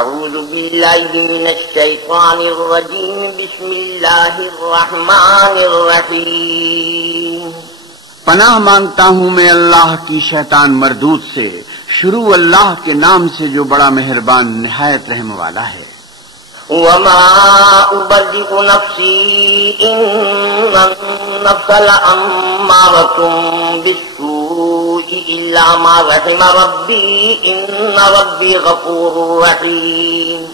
اعوذ باللہ من الشیطان الرجیم بسم اللہ الرحمن الرحیم پناہ مانگتا ہوں میں اللہ کی شیطان مردود سے، شروع اللہ کے نام سے جو بڑا مہربان نہایت رحم والا ہے۔ وما ابرئ نفسی ان النفس لامارۃ بالسوء الا ما رحم ربی ان ربی غفور رحیم۔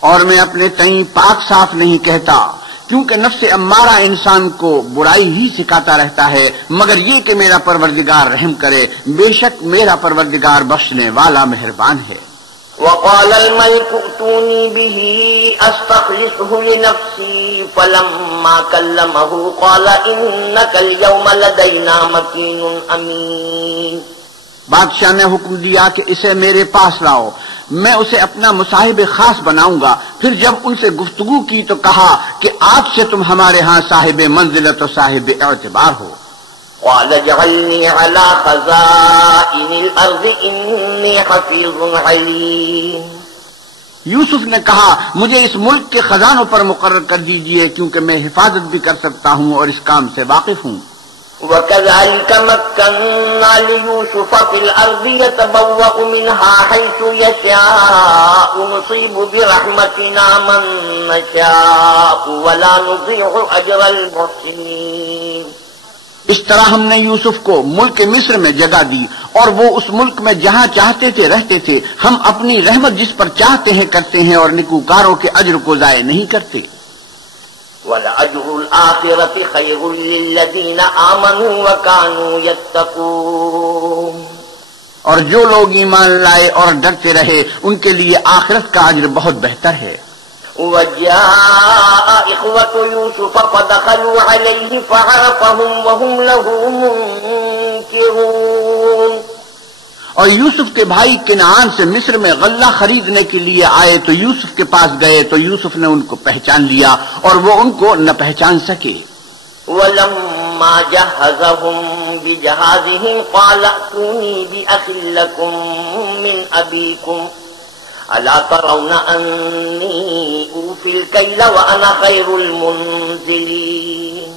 اور میں اپنے تئیں پاک صاف نہیں کہتا، کیونکہ نفس امارہ انسان کو برائی ہی سکھاتا رہتا ہے، مگر یہ کہ میرا پروردگار رحم کرے، بے شک میرا پروردگار بخشنے والا مہربان ہے۔ وقال الملك ائتوني به استخلصه لنفسي فلما كلمه قال انك اليوم لدينا مكين امين۔ بادشاہ نے حکم دیا کہ اسے میرے پاس لاؤ، میں اسے اپنا مصاحب خاص بناؤں گا۔ پھر جب ان سے گفتگو کی تو کہا کہ آج سے تم ہمارے ہاں صاحب منزلت و صاحب اعتبار ہو۔ قال اجعلني على خزائن الارض اني حفيظ عليم۔ یوسف نے کہا مجھے اس ملک کے خزانوں پر مقرر کر دیجئے، کیونکہ میں حفاظت بھی کر سکتا ہوں اور اس کام سے واقف ہوں۔ وكذلك مكنا ليوسف في الأرض يتبوأ منها حيث يشاء نصيب برحمتنا من نشاء ولا نضيع أجر المحسنين۔ اس طرح ہم نے یوسف کو ملک مصر میں جگہ دی، اور وہ اس ملک میں جہاں چاہتے تھے رہتے تھے۔ ہم اپنی رحمت جس پر چاہتے ہیں کرتے ہیں، اور نیکوکاروں کے اجر کو ضائع نہیں کرتے۔ وَلَأَجْرُ الْآخِرَةِ خَيْرٌ لِّلَّذِينَ آمَنُوا وَكَانُوا يَتَّقُونَ۔ اور جو لوگ ایمان لائے اور ڈرتے رہے ان کے لیے آخرت کا اجر بہت بہتر ہے۔ وَجَاءَ إِخْوَةُ يُوسُفَ فَدَخَلُوا عَلَيْهِ فَعَرَفَهُمْ وَهُمْ لَهُ مُنكِرُونَ۔ اور یوسف کے بھائی کنعان سے مصر میں غلہ خریدنے کے لیے آئے تو یوسف کے پاس گئے تو یوسف نے ان کو پہچان لیا اور وہ ان کو نہ پہچان سکے۔ وَلَمَّا جَهَّزَهُم بِجَهَازِهِمْ قَالَ ائْتُونِي بِأَخٍ لَّكُم مِّنْ أَبِيكُمْ أَلَا تَرَوْنَ أَنِّي أُوفِي الْكَيْلَ وَأَنَا خَيْرُ الْمُنزِلِينَ۔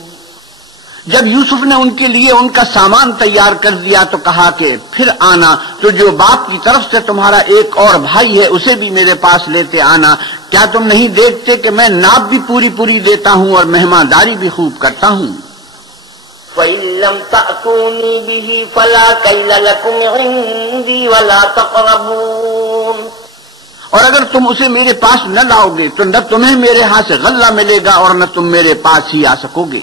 جب یوسف نے ان کے لیے ان کا سامان تیار کر دیا تو کہا کہ پھر آنا، تو جو باپ کی طرف سے تمہارا ایک اور بھائی ہے اسے بھی میرے پاس لیتے آنا۔ کیا تم نہیں دیکھتے کہ میں ناپ بھی پوری پوری دیتا ہوں اور مہمانداری بھی خوب کرتا ہوں؟ فَإِن لَّمْ تَأْتُونِي بِهِ فَلَا كَيْلَ لَكُمْ عِندِي وَلَا تَقْرَبُونَ۔ اور اگر تم اسے میرے پاس نہ لاؤ گے تو نہ تمہیں میرے ہاں سے غلہ ملے گا اور نہ تم میرے پاس ہی آ سکو گے۔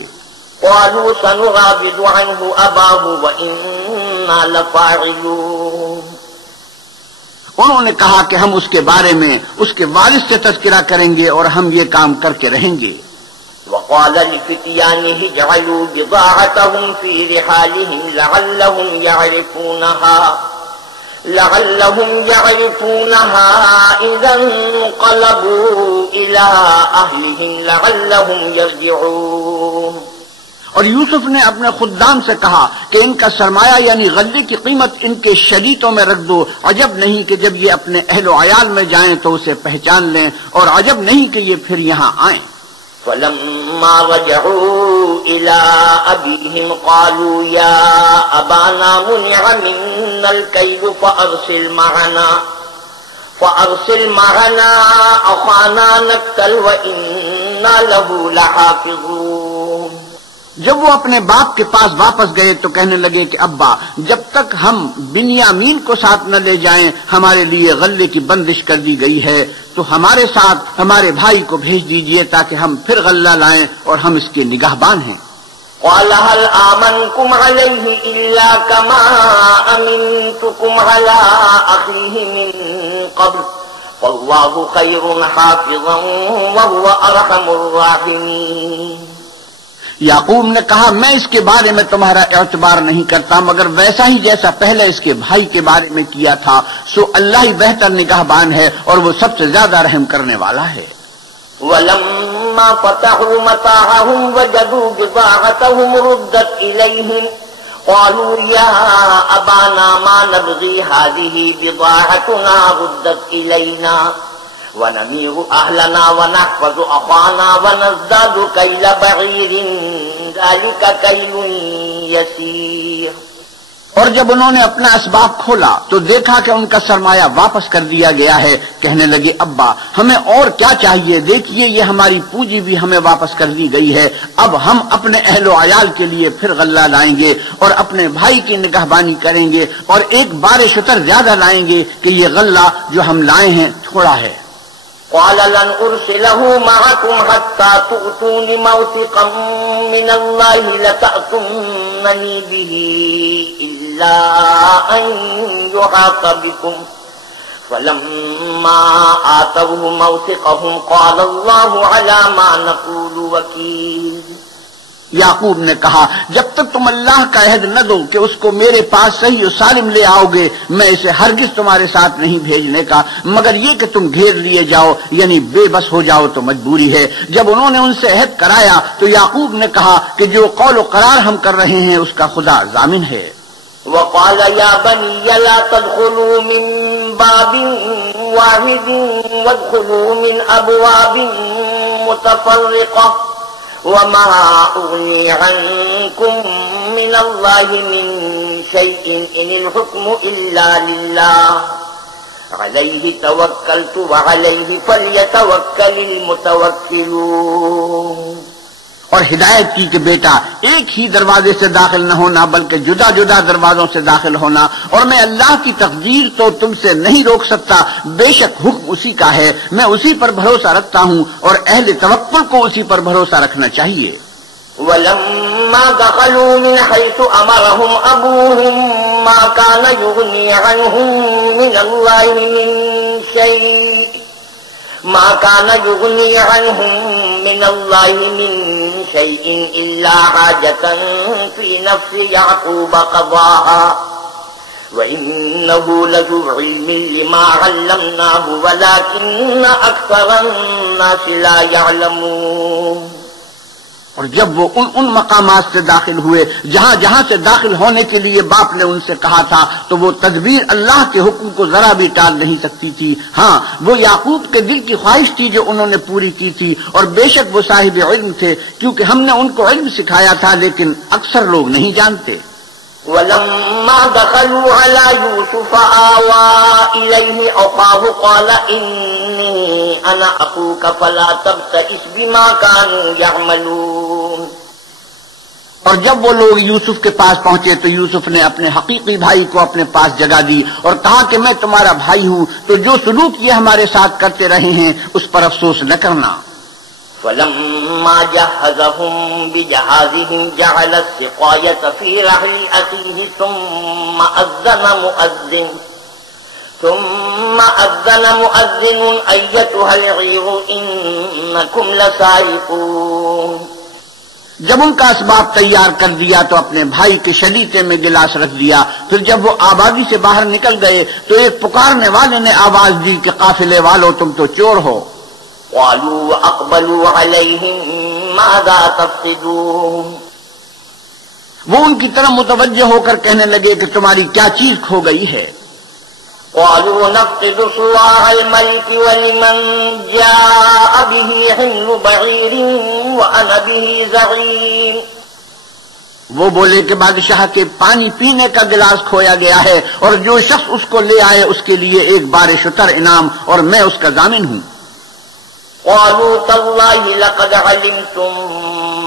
قالوا سنراود عنه أباه وإنا لفاعلون۔ انہوں نے کہا کہ ہم اس کے بارے میں اس کے والد سے تذکرہ کریں گے اور ہم یہ کام کر کے رہیں گے۔ وقال لفتيانه اجعلوا بضاعتهم في رحالهم لعلهم يعرفونها إذا انقلبوا إلى أهلهم لعلهم يرجعون۔ اور یوسف نے اپنے خدام سے کہا کہ ان کا سرمایہ یعنی غلے کی قیمت ان کے شریطوں میں رکھ دو، عجب نہیں کہ جب یہ اپنے اہل و عیال میں جائیں تو اسے پہچان لیں، اور عجب نہیں کہ یہ پھر یہاں آئیں۔ فَلَمَّا رَجَعُوا إِلَىٰ أَبِيهِمْ قَالُوا يَا أَبَانَا مُنِعَ مِنَّا الْكَيْلُ فَأَرْسِلْ مَعَنَا أَخَانَا نَكْتَلْ وَإِنَّا لَهُ لَحَافِظُونَ۔ جب وہ اپنے باپ کے پاس واپس گئے تو کہنے لگے کہ ابا، جب تک ہم بنیامین کو ساتھ نہ لے جائیں ہمارے لیے غلے کی بندش کر دی گئی ہے، تو ہمارے ساتھ ہمارے بھائی کو بھیج دیجئے تاکہ ہم پھر غلہ لائیں اور ہم اس کے نگہبان ہیں۔ قال هل آمنكم عليه إلا كما أمنتكم على أخيه من قبل فالله خير حافظا وهو أرحم الراحمين۔ یعقوب نے کہا میں اس کے بارے میں تمہارا اعتبار نہیں کرتا مگر ویسا ہی جیسا پہلے اس کے بھائی کے بارے میں کیا تھا، سو اللہ ہی بہتر نگہبان ہے اور وہ سب سے زیادہ رحم کرنے والا ہے۔ وَلَمَّا فَتَحُوا مَتَاعَهُمْ وَجَدُوا بِضَاعَتَهُمْ رُدَّتْ إِلَيْهِمْ قَالُوا يَا أَبَانَا مَا نَبْغِي هَٰذِهِ بِضَاعَتُنَا رُدَّتْ إِلَيْنَا ونمير أهلنا ونحفظ أخانا ونزداد كيل بعير ذلك كيل يسير. اور جب انہوں نے اپنا اسباب کھولا تو دیکھا کہ ان کا سرمایہ واپس کر دیا گیا ہے. کہنے لگے ابا ہمیں اور کیا چاہیے، دیکھیے یہ ہماری پونجی بھی ہمیں واپس کر دی گئی ہے. اب ہم اپنے اہل و عیال کے لیے پھر غلہ لائیں گے اور اپنے بھائی کی نگہبانی کریں گے اور ایک بار شتر زیادہ لائیں گے کہ یہ غلہ جو ہم لائے ہیں تھوڑا ہے. قال لن أرسله معكم حتى تؤتون موثقا من الله لتأتونني به إلا أن يحاط بكم فلما آتوه موثقهم قال الله على ما نقول وكيل. یعقوب نے کہا جب تک تم اللہ کا عہد نہ دو کہ اس کو میرے پاس صحیح و سالم لے آؤ گے میں اسے ہرگز تمہارے ساتھ نہیں بھیجنے کا مگر یہ کہ تم گھیر لیے جاؤ یعنی بے بس ہو جاؤ تو مجبوری ہے. جب انہوں نے ان سے عہد کرایا تو یعقوب نے کہا کہ جو قول و قرار ہم کر رہے ہیں اس کا خدا ضامن ہے. وقال يا بني لا تدخلوا من باب واحد وادخلوا من أبواب متفرقة وما أغني عنكم من الله من شيء إن الحكم إلا لله عليه توكلت وعليه فليتوكل المتوكلون. اور ہدایت کی کہ بیٹا ایک ہی دروازے سے داخل نہ ہونا بلکہ جدا جدا دروازوں سے داخل ہونا اور میں اللہ کی تقدیر تو تم سے نہیں روک سکتا. بے شک حکم اسی کا ہے میں اسی پر بھروسہ رکھتا ہوں اور اہل توکل کو اسی پر بھروسہ رکھنا چاہیے. ولما دخلوا من حيث أمرهم أبوهم ما كان يغني عنهم من الله من شيء ما كان يغني عنهم من الله من شيء إلا حاجة في نفس يعقوب قضاها وإنه لذو علم لما علمناه ولكن أكثر الناس لا يعلمون. اور جب وہ ان مقامات سے داخل ہوئے جہاں جہاں سے داخل ہونے کے لیے باپ نے ان سے کہا تھا تو وہ تدبیر اللہ کے حکم کو ذرا بھی ٹال نہیں سکتی تھی. ہاں وہ یعقوب کے دل کی خواہش تھی جو انہوں نے پوری کی تھی اور بے شک وہ صاحب علم تھے کیونکہ ہم نے ان کو علم سکھایا تھا لیکن اکثر لوگ نہیں جانتے. ولما دخلوا على يوسف آوى إليه أخاه قال إني أنا أخوك فلا تبتئس بما كانوا يعملون. اور جب وہ لوگ یوسف کے پاس پہنچے تو یوسف نے اپنے حقیقی بھائی کو اپنے پاس جگہ دی اور کہا کہ میں تمہارا بھائی ہوں تو جو سلوک یہ ہمارے ساتھ کرتے رہے ہیں اس پر افسوس نہ کرنا. فلما جهزهم بجهازهم جعل السقاية في رحل أخيه ثم أذن مؤذن أيتها العير إنكم لسارقون. جب ان کا اسباب تیار کر دیا تو اپنے بھائی کے شلیتے میں گلاس رکھ دیا. پھر جب وہ آبادی سے باہر نکل گئے تو ایک پکارنے والے نے آواز دی کہ قافلے والو تم تو چور ہو. قالوا وأقبلوا عليهم ماذا تفقدون. وہ ان کی طرف متوجہ ہو کر کہنے لگے کہ تمہاری کیا چیز کھو گئی ہے. قالوا نفقد صواع الملك ولمن جاء به حمل بعير وأنا به زعيم. وہ بولے کہ بادشاہ کے پانی پینے کا گلاس کھویا گیا ہے اور جو شخص اس کو لے آئے اس کے لیے ایک بار شتر انعام اور میں اس کا ضامن ہوں. قالوا تالله لقد علمتم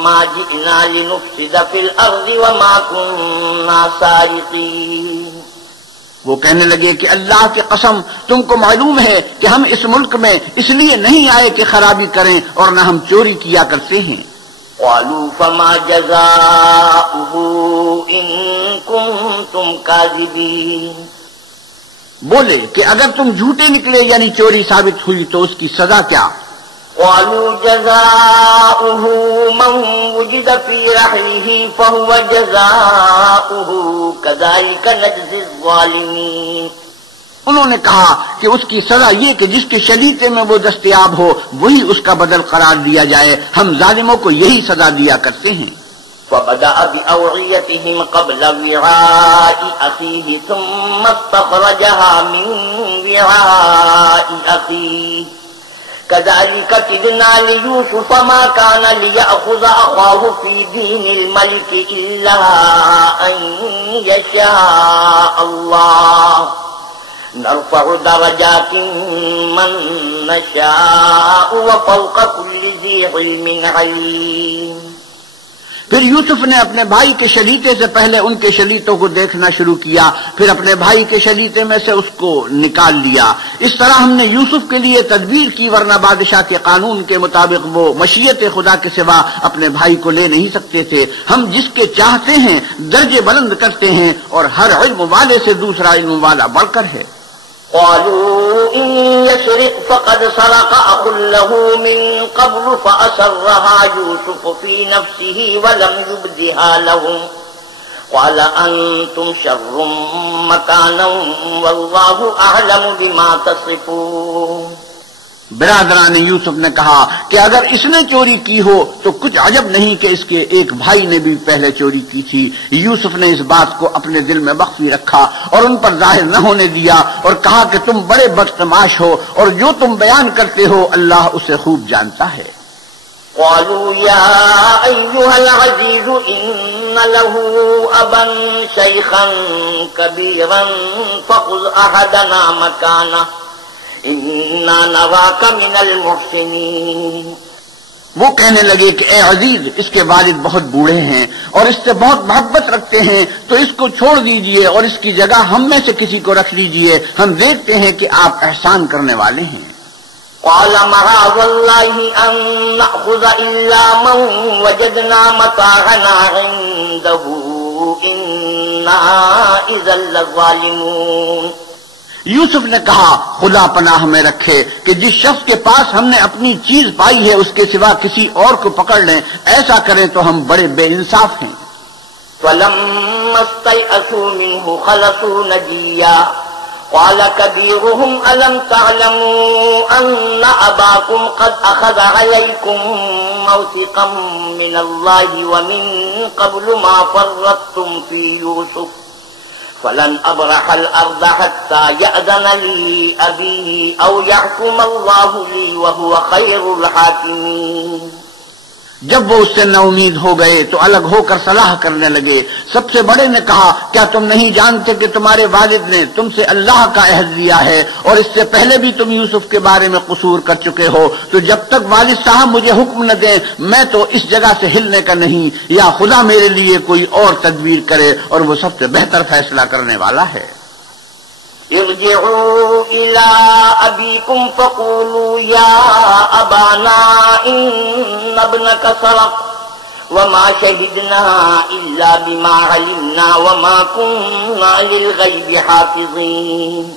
ما جئنا لنفسد في الأرض وما كنا سارقين. وہ کہنے لگے کہ اللہ کی قسم تم کو معلوم ہے کہ ہم اس ملک میں اس لیے نہیں آئے کہ خرابی کریں اور نہ ہم چوری کیا کرتے ہیں. قالوا فما جزاؤه إن كنتم كاذبين. بولے کہ اگر تم جھوٹے نکلے یعنی چوری ثابت ہوئی تو اس کی سزا کیا. قالوا جزاؤه من وجد في رحله فهو جزاؤه كذلك نجزي الظالمين. انہوں نے کہا کہ اس کی سزا یہ کہ جس کے شلیتے میں وہ دستیاب ہو وہی اس کا بدل قرار دیا جائے. ہم ظالموں کو یہی سزا دیا کرتے ہیں. فبدأ بأوعيتهم قبل وعاء أخيه ثم استخرجها من وعاء أخيه كذلك كدنا ليوسف ما كان ليأخذ أخاه في دين الملك إلا أن يشاء الله نرفع درجات من نشاء وفوق كل ذي علم عليم۔ پھر یوسف نے اپنے بھائی کے شلیتے سے پہلے ان کے شلیتوں کو دیکھنا شروع کیا، پھر اپنے بھائی کے شلیتے میں سے اس کو نکال لیا۔ اس طرح ہم نے یوسف کے لیے تدبیر کی، ورنہ بادشاہ کے قانون کے مطابق وہ مشیت خدا کے سوا اپنے بھائی کو لے نہیں سکتے تھے۔ ہم جس کے چاہتے ہیں درجے بلند کرتے ہیں، اور ہر علم والے سے دوسرا علم والا بڑھ کر ہے۔ قالوا إن يسرق فقد سرق أخ له من قبل فأسرها يوسف في نفسه ولم يبدها لهم قال أنتم شر مكانا والله أعلم بما تصفون۔ برادران یوسف نے کہا کہ اگر اس نے چوری کی ہو تو کچھ عجب نہیں کہ اس کے ایک بھائی نے بھی پہلے چوری کی تھی۔ یوسف نے اس بات کو اپنے دل میں مخفی رکھا اور ان پر ظاہر نہ ہونے دیا، اور کہا کہ تم بڑے بدتماش ہو، اور جو تم بیان کرتے ہو اللہ اسے خوب جانتا ہے۔ قالوا يا أيها العزيز إن له أبا شيخا كبيرا فخذ أحدنا مكانه إنا نراك من المحسنين۔ وہ کہنے لگے کہ اے عزیز، اس کے والد بہت بوڑھے ہیں اور اس سے بہت محبت رکھتے ہیں، تو اس کو چھوڑ دیجئے اور اس کی جگہ ہم میں سے کسی کو رکھ لیجئے، ہم دیکھتے ہیں کہ آپ احسان کرنے والے ہیں۔ قال معاذ الله أن نأخذ إلا من وجدنا متاعنا عنده إنا إذا لظالمون۔ یوسف نے کہا خدا پناہ میں رکھے کہ جس شخص کے پاس ہم نے اپنی چیز پائی ہے اس کے سوا کسی اور کو پکڑ لیں، ایسا کریں تو ہم بڑے بے انصاف ہیں۔ فَلَمَّا اسْتَيْأَسُوا مِنْهُ خَلَصُوا نَجِيًّا قَالَ كَبِيرُهُمْ أَلَمْ تَعْلَمُوا أَنَّ أَبَاكُمْ قَدْ أَخَذَ عَلَيْكُمْ مَوْثِقًا مِّنَ اللَّهِ وَمِن قَبْلُ مَا فَرَّطتُمْ فِي يُوسُفَ فلن أبرح الأرض حتى يأذن لي أبي أو يحكم الله لي وهو خير الحاكمين۔ جب وہ اس سے نا امید ہو گئے تو الگ ہو کر صلاح کرنے لگے۔ سب سے بڑے نے کہا کیا تم نہیں جانتے کہ تمہارے والد نے تم سے اللہ کا عہد لیا ہے، اور اس سے پہلے بھی تم یوسف کے بارے میں قصور کر چکے ہو، تو جب تک والد صاحب مجھے حکم نہ دیں میں تو اس جگہ سے ہلنے کا نہیں، یا خدا میرے لیے کوئی اور تدبیر کرے، اور وہ سب سے بہتر فیصلہ کرنے والا ہے۔ ارجعوا إلى أبيكم فقولوا يا أبانا إن ابنك سرق وما شهدنا إلا بما علمنا وما كنا للغيب حافظين۔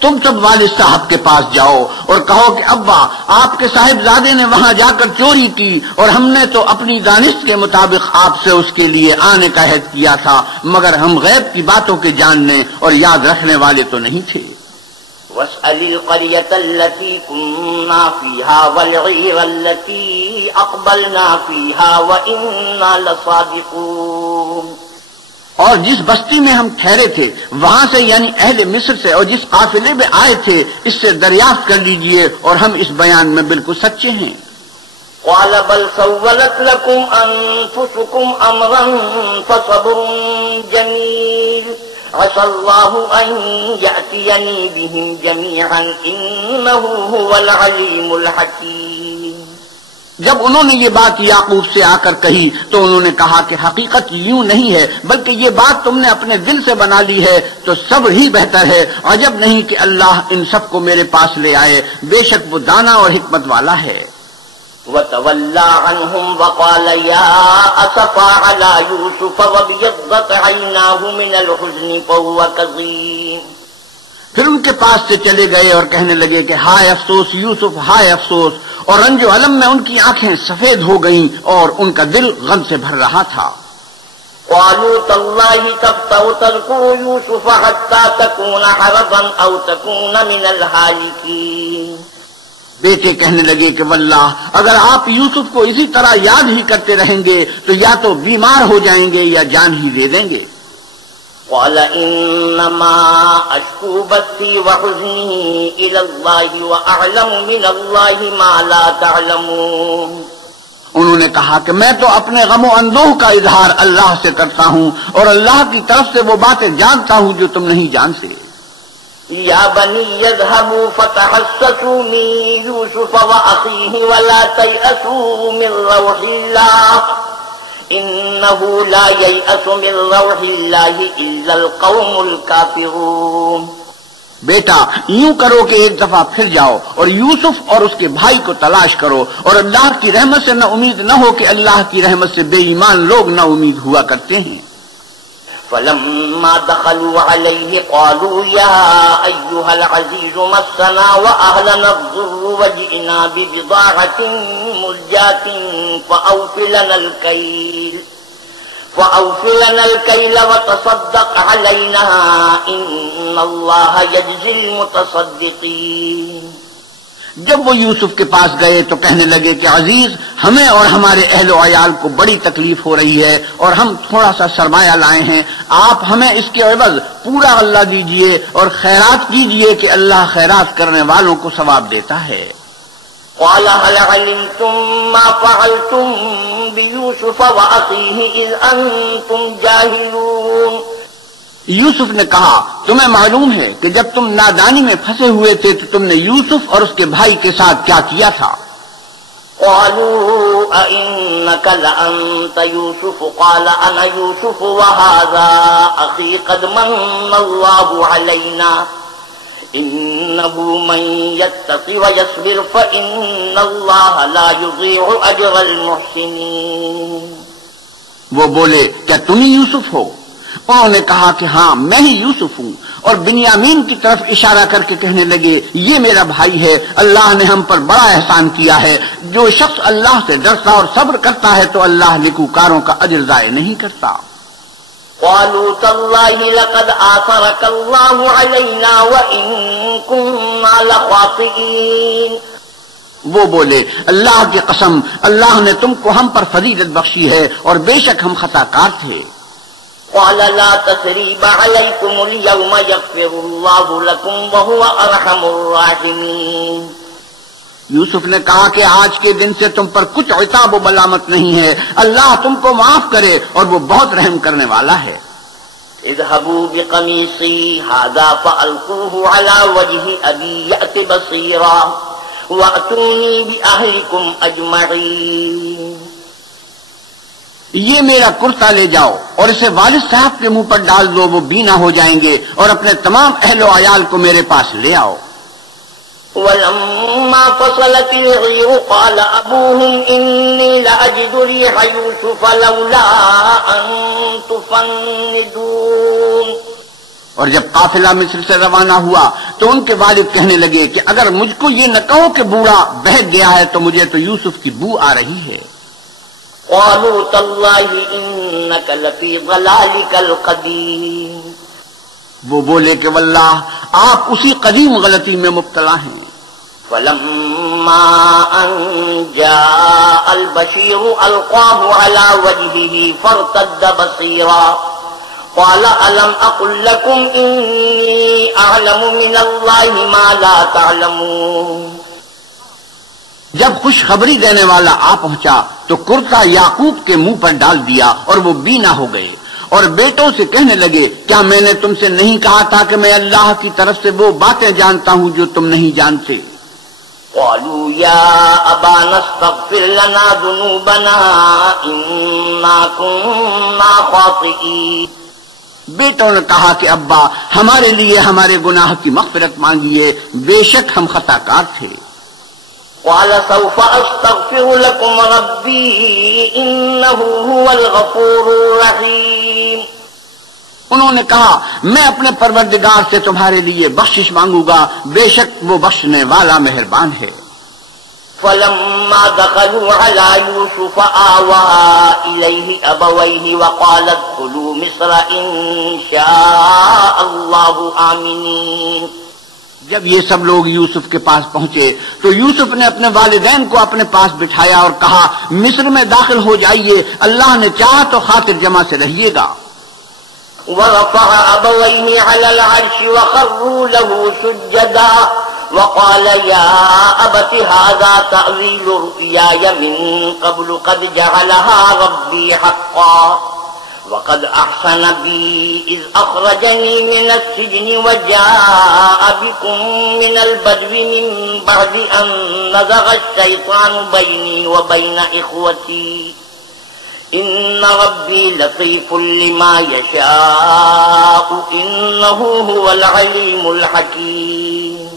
تم سب والد صاحب کے پاس جاؤ اور کہو کہ ابا آپ کے صاحبزادے نے وہاں جا کر چوری کی، اور ہم نے تو اپنی دانش کے مطابق آپ سے اس کے لیے آنے کا عہد کیا تھا، مگر ہم غیب کی باتوں کے جاننے اور یاد رکھنے والے تو نہیں تھے۔ واسأل القرية التي كنا فيها والعير التي أقبلنا فيها وإنا لصادقون۔ اور جس بستی میں ہم ٹھہرے تھے وہاں سے، یعنی اہل مصر سے، اور جس قافلے میں آئے تھے اس سے دریافت کر لیجئے، اور ہم اس بیان میں بالکل سچے ہیں۔ قال بل سولت لكم أنفسكم أمرا فصبر جميل عسى الله أن يأتيني بهم جميعا إنه هو العليم الحكيم۔ جب انہوں نے یہ بات یعقوب سے آ کر کہی تو انہوں نے کہا کہ حقیقت یوں نہیں ہے، بلکہ یہ بات تم نے اپنے دل سے بنا لی ہے، تو صبر ہی بہتر ہے۔ عجب نہیں کہ اللہ ان سب کو میرے پاس لے آئے، بے شک وہ دانا اور حکمت والا ہے۔ وتولى عنهم وقال يا أسفا على يوسف وابيضت عيناه من الحزن فهو كظيم۔ پھر ان کے پاس سے چلے گئے اور کہنے لگے کہ ہائے افسوس یوسف، ہائے افسوس، اور رنج و علم میں ان کی آنکھیں سفید ہو گئیں اور ان کا دل غم سے بھر رہا تھا۔ قالوا تالله تفتأ تذكر يوسف حتى تكون حرضا أو تكون من الهالكين۔ بیٹے کہنے لگے کہ واللہ اگر آپ یوسف کو اسی طرح یاد ہی کرتے رہیں گے تو یا تو بیمار ہو جائیں گے یا جان ہی دے دیں گے۔ قال انما اشكو بثي وحزني الى الله واعلم من الله ما لا تعلمون. انہوں نے کہا کہ میں تو اپنے غم و اندوہ کا اظہار اللہ سے کرتا ہوں اور اللہ کی طرف سے وہ باتیں جانتا ہوں جو تم نہیں جانتے. یا بنی اذهبوا فتحسسوا من يوسف واخيه ولا تيأسوا من روح الله انه لا ييأس من روح الله الا القوم الكافرون. بیٹا یوں کرو کہ ایک دفعہ پھر جاؤ اور یوسف اور اس کے بھائی کو تلاش کرو اور اللہ کی رحمت سے نہ امید نہ ہو کہ اللہ کی رحمت سے بے ایمان لوگ نہ امید ہوا کرتے ہیں. فلما دخلوا عليه قالوا يا أيها العزيز مسنا وأهلنا الضر وجئنا ببضاعة مزجاة فأوف لنا الكيل وتصدق علينا إن الله يجزي المتصدقين. جب وہ یوسف کے پاس گئے تو کہنے لگے کہ عزیز ہمیں اور ہمارے اہل و عیال کو بڑی تکلیف ہو رہی ہے اور ہم تھوڑا سا سرمایہ لائے ہیں، آپ ہمیں اس کے عوض پورا اللہ دیجئے اور خیرات کیجئے کہ اللہ خیرات کرنے والوں کو ثواب دیتا ہے. قال هل علمتم ما فعلتم بيوسف وأخيه إذ أنتم جاهلون. یوسف نے کہا تمہیں معلوم ہے کہ جب تم نادانی میں پھنسے ہوئے تھے تو تم نے یوسف اور اس کے بھائی کے ساتھ کیا کیا تھا. قالوا أئنك لأنت يوسف قال أنا يوسف وهذا أخي قد من الله علينا إنه من يتق ويصبر فإن الله لا يضيع أجر المحسنين. وہ بولے کیا تم ہی یوسف ہو؟ انہوں نے کہا کہ ہاں میں ہی یوسف ہوں، اور بنیامین کی طرف اشارہ کر کے کہنے لگے یہ میرا بھائی ہے، اللہ نے ہم پر بڑا احسان کیا ہے. جو شخص اللہ سے ڈرتا اور صبر کرتا ہے تو اللہ نیکوکاروں کا اجر ضائع نہیں کرتا. قالوا تالله لقد آثرك الله علينا وإن كنا لخاطئين. وہ بولے اللہ کی قسم اللہ نے تم کو ہم پر فضیلت بخشی ہے اور بے شک ہم خطا کار تھے. قال لا تثريب عليكم اليوم يغفر الله لكم وهو أرحم الراحمين. یوسف نے کہا کہ آج کے دن سے تم پر کچھ عتاب و ملامت نہیں ہے، اللہ تم کو معاف کرے اور وہ بہت رحم کرنے والا ہے. اذهبوا بقميصي هذا فألقوه على وجه أبي يأت بصيرا وأتوني بأهلكم أجمعين. یہ میرا کرتا لے جاؤ اور اسے والد صاحب کے منہ پر ڈال دو، وہ بینا ہو جائیں گے، اور اپنے تمام اہل و عیال کو میرے پاس لے آؤ. ولما فصلت العير قال أبوهم إني لأجد ريح يوسف لولا أن تفندون. اور جب قافلہ مصر سے روانہ ہوا تو ان کے والد کہنے لگے کہ اگر مجھ کو یہ نہ کہو کہ بوڑھا بہک گیا ہے تو مجھے تو یوسف کی بو آ رہی ہے. قالوا تالله إنك لفي ضلالك القديم. وہ بولے کہ واللہ آپ اسی قدیم غلطی میں مبتلا ہیں. فلما أن جاء البشير ألقاه على وجهه فارتد بصيرا قال ألم أقل لكم إني أعلم من الله ما لا تعلمون. جب خوشخبری دینے والا آ پہنچا تو کرتا یعقوب کے منہ پر ڈال دیا اور وہ بینا ہو گئے، اور بیٹوں سے کہنے لگے کیا میں نے تم سے نہیں کہا تھا کہ میں اللہ کی طرف سے وہ باتیں جانتا ہوں جو تم نہیں جانتے. قالوا يا أبانا استغفر لنا ذنوبنا إنا كنا خاطئين. بیٹوں نے کہا کہ ابا ہمارے لیے ہمارے گناہ کی مغفرت مانگیے، بے شک ہم خطا کار تھے. قال سوف أستغفر لكم ربي إنه هو الغفور الرحيم. انہوں نے کہا میں اپنے پروردگار سے تمہارے لیے بخشش مانگوں گا، بے شک وہ بخشنے والا مہربان ہے. فلما دخلوا على يوسف آوى إليه أبويه وقال ادخلوا مصر إن شاء الله آمنين. جب یہ سب لوگ یوسف کے پاس پہنچے تو یوسف نے اپنے والدین کو اپنے پاس بٹھایا اور کہا مصر میں داخل ہو جائیے، اللہ نے چاہا تو خاطر جمع سے رہیے گا. ورفع أبويه على العرش وخروا له سجدا وقال يا أبت هذا تأويل رؤياي من قبل قد جعلها ربي حقا وقد أحسن بي إذ أخرجني من السجن وجاء بكم من البدو من بعد أن نزغ الشيطان بيني وبين إخوتي إن ربي لطيف لما يشاء إنه هو العليم الحكيم.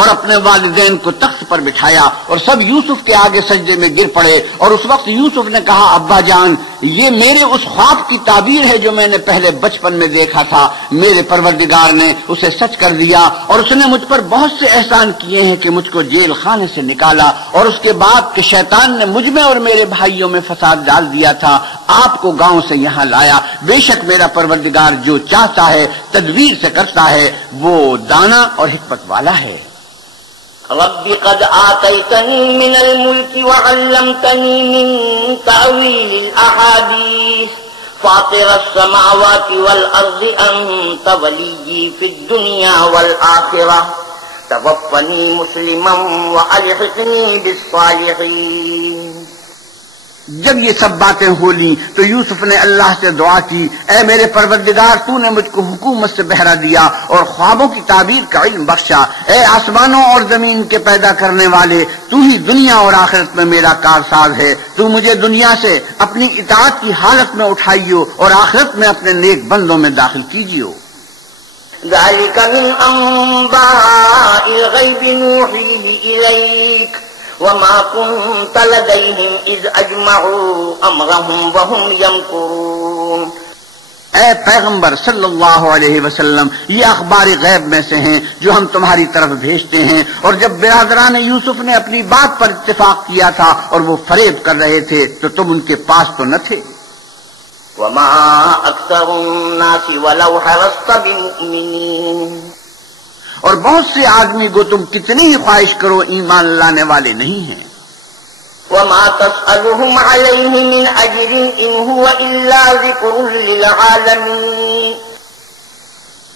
اور اپنے والدین کو تخت پر بٹھایا اور سب یوسف کے آگے سجدے میں گر پڑے. اور اس وقت یوسف نے کہا ابا جان یہ میرے اس خواب کی تعبیر ہے جو میں نے پہلے بچپن میں دیکھا تھا. میرے پروردگار نے اسے سچ کر دیا اور اس نے مجھ پر بہت سے احسان کیے ہیں کہ مجھ کو جیل خانے سے نکالا اور اس کے بعد کہ شیطان نے مجھ میں اور میرے بھائیوں میں فساد ڈال دیا تھا آپ کو گاؤں سے یہاں لایا. بے شک میرا پروردگار جو چاہتا ہے تدبیر سے کرتا ہے وہ دانا اور حکمت والا ہے. رب قد آتيتني من الملك وعلمتني من تأويل الأحاديث فاطر السماوات والأرض أنت وليي في الدنيا والآخرة توفني مسلما وألحقني بالصالحين. جب یہ سب باتیں ہو لیں تو یوسف نے اللہ سے دعا کی اے میرے پروردگار تو نے مجھ کو حکومت سے بہرا دیا اور خوابوں کی تعبیر کا علم بخشا. اے آسمانوں اور زمین کے پیدا کرنے والے تو ہی دنیا اور آخرت میں میرا کارساز ہے. تو مجھے دنیا سے اپنی اطاعت کی حالت میں اٹھائیو اور آخرت میں اپنے نیک بندوں میں داخل کیجیو. ذلك من أنباء الغيب نوحيه إليك وما كنت لديهم إذ أجمعوا أمرهم وهم يمكرون. اے پیغمبر صلی اللہ علیہ وسلم یہ اخبار غیب میں سے ہیں جو ہم تمہاری طرف بھیجتے ہیں. اور جب برادران یوسف نے اپنی بات پر اتفاق کیا تھا اور وہ فریب کر رہے تھے تو تم ان کے پاس تو نہ تھے. وما أكثر الناس ولو حرصت بمؤمنين. اور بہت سے آدمی کو تم کتنی ہی خواہش کرو ایمان لانے والے نہیں ہیں. وما تسألهم عليه من أجر إن هو إلا ذكر للعالمين.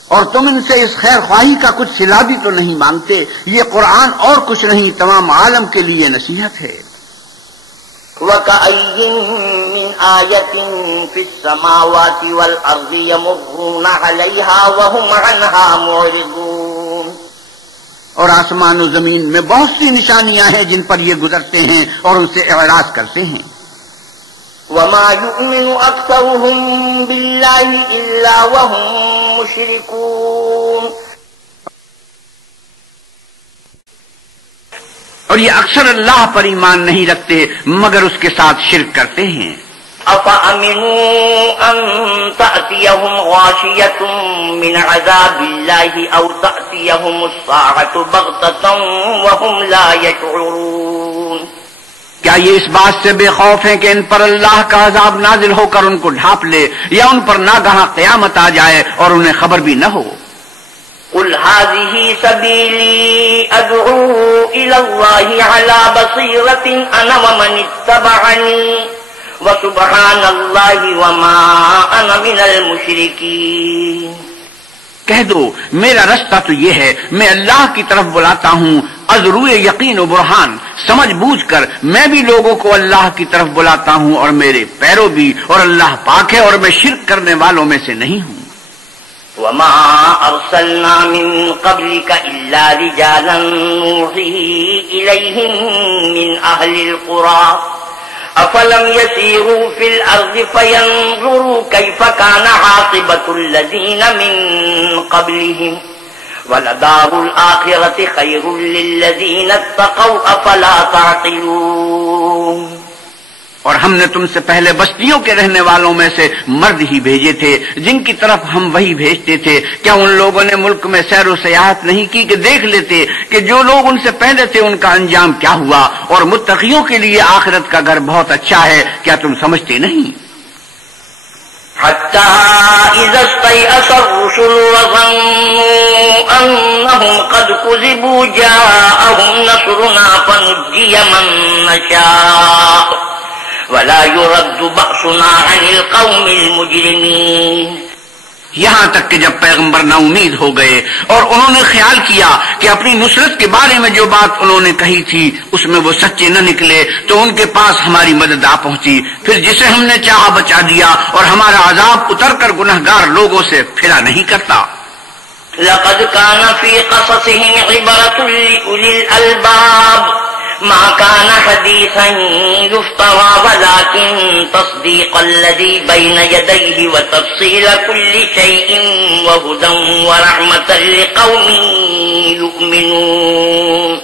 اور تم ان سے اس خیر خواہی کا کچھ صلہ بھی تو نہیں مانگتے. یہ قرآن اور کچھ نہیں تمام عالم کے لیے نصیحت ہے. وكأي من آية في السماوات والأرض يمرون عليها وهم عنها معرضون. اور آسمان و زمین میں بہت سی نشانیاں ہیں جن پر یہ گزرتے ہیں اور ان سے اعراض کرتے ہیں. وما يؤمن أكثرهم بالله إلا وهم مشركون. اور یہ اکثر اللہ پر ایمان نہیں رکھتے مگر اس کے ساتھ شرک کرتے ہیں. أفأمنوا أن تأتيهم غاشية من عذاب الله أو تأتيهم الساعة بغتة وهم لا يشعرون. کیا یہ اس بات سے بے خوف ہیں کہ ان پر اللہ کا عذاب نازل ہو کر ان کو ڈھانپ لے یا ان پر ناگہاں قیامت آ جائے اور انہیں خبر بھی نہ ہو؟ قل هذه سبيلي أدعو إلى الله على بصيرة أنا ومن اتبعني وسبحان الله وما أنا من المشركين. کہہ دو میرا رستہ تو یہ ہے میں اللہ کی طرف بلاتا ہوں از روئے یقین و برہان سمجھ بوجھ کر میں بھی لوگوں کو اللہ کی طرف بلاتا ہوں اور میرے پیرو بھی اور اللہ پاک ہے اور میں شرک کرنے والوں میں سے نہیں ہوں. وما أرسلنا من قبلك إلا رجالا نوحي إليهم من أهل القرى أفلم يسيروا في الأرض فينظروا كيف كان عاقبة الذين من قبلهم ولدار الآخرة خير للذين اتقوا أفلا تعقلون. اور ہم نے تم سے پہلے بستیوں کے رہنے والوں میں سے مرد ہی بھیجے تھے جن کی طرف ہم وہی بھیجتے تھے. کیا ان لوگوں نے ملک میں سیر و سیاحت نہیں کی کہ دیکھ لیتے کہ جو لوگ ان سے پہلے تھے ان کا انجام کیا ہوا اور متقیوں کے لیے آخرت کا گھر بہت اچھا ہے. کیا تم سمجھتے نہیں؟ حتى إذا استيأس الرسل وظنوا أنهم قد كذبوا جاءهم نصرنا فنجي من نشاء ولا يرد بأسنا عن القوم المجرمين. یہاں تک کہ جب پیغمبر نا امید ہو گئے اور انہوں نے خیال کیا کہ اپنی نصرت کے بارے میں جو بات انہوں نے کہی تھی اس میں وہ سچے نہ نکلے تو ان کے پاس ہماری مدد آ پہنچی. پھر جسے ہم نے چاہا بچا دیا اور ہمارا عذاب اتر کر گنہگار لوگوں سے پھرا نہیں کرتا. لقد كان في قصصهم عبرة لأولي الألباب ما كان حديثا يفترى ولكن تصديق الذي بين يديه وتفصيل كل شيء وهدى ورحمة لقوم يؤمنون.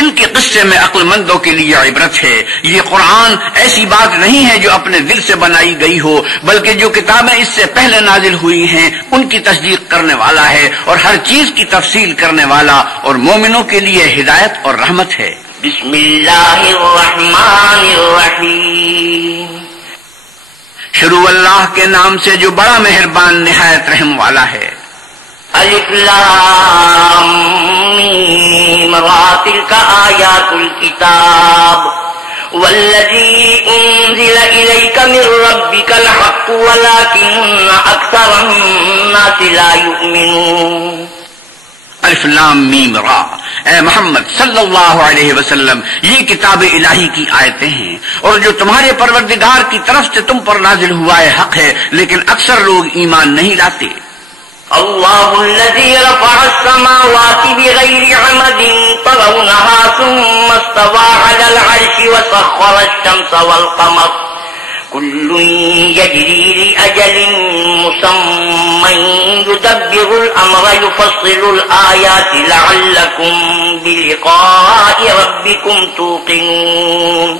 ان کے قصے میں عقل مندوں کے لیے عبرت ہے. یہ قرآن ایسی بات نہیں ہے جو اپنے دل سے بنائی گئی ہو بلکہ جو کتابیں اس سے پہلے نازل ہوئی ہیں ان کی تصدیق کرنے والا ہے اور ہر چیز کی تفصیل کرنے والا اور مومنوں کے لیے ہدایت اور رحمت ہے. بسم اللہ الرحمن الرحیم. شروع اللہ کے نام سے جو بڑا مہربان نہایت رحم والا ہے. الف لام میم را تلک آیات الکتاب والذی انزل الیک من ربک الحق ولکن اکثر الناس لا یؤمنون. الف لام میم را، اے محمد صلی اللہ علیہ وسلم یہ کتاب الہی کی آیتیں ہیں اور جو تمہارے پروردگار کی طرف سے تم پر نازل ہوا ہے حق ہے لیکن اکثر لوگ ایمان نہیں لاتے. اللہ الذی رفع السماوات بغیر عمد ترونها ثم استوى على العرش وسخر الشمس والقمر كل يجري لأجل مسمى يدبر الأمر يفصل الآيات لعلكم بلقاء ربكم توقنون.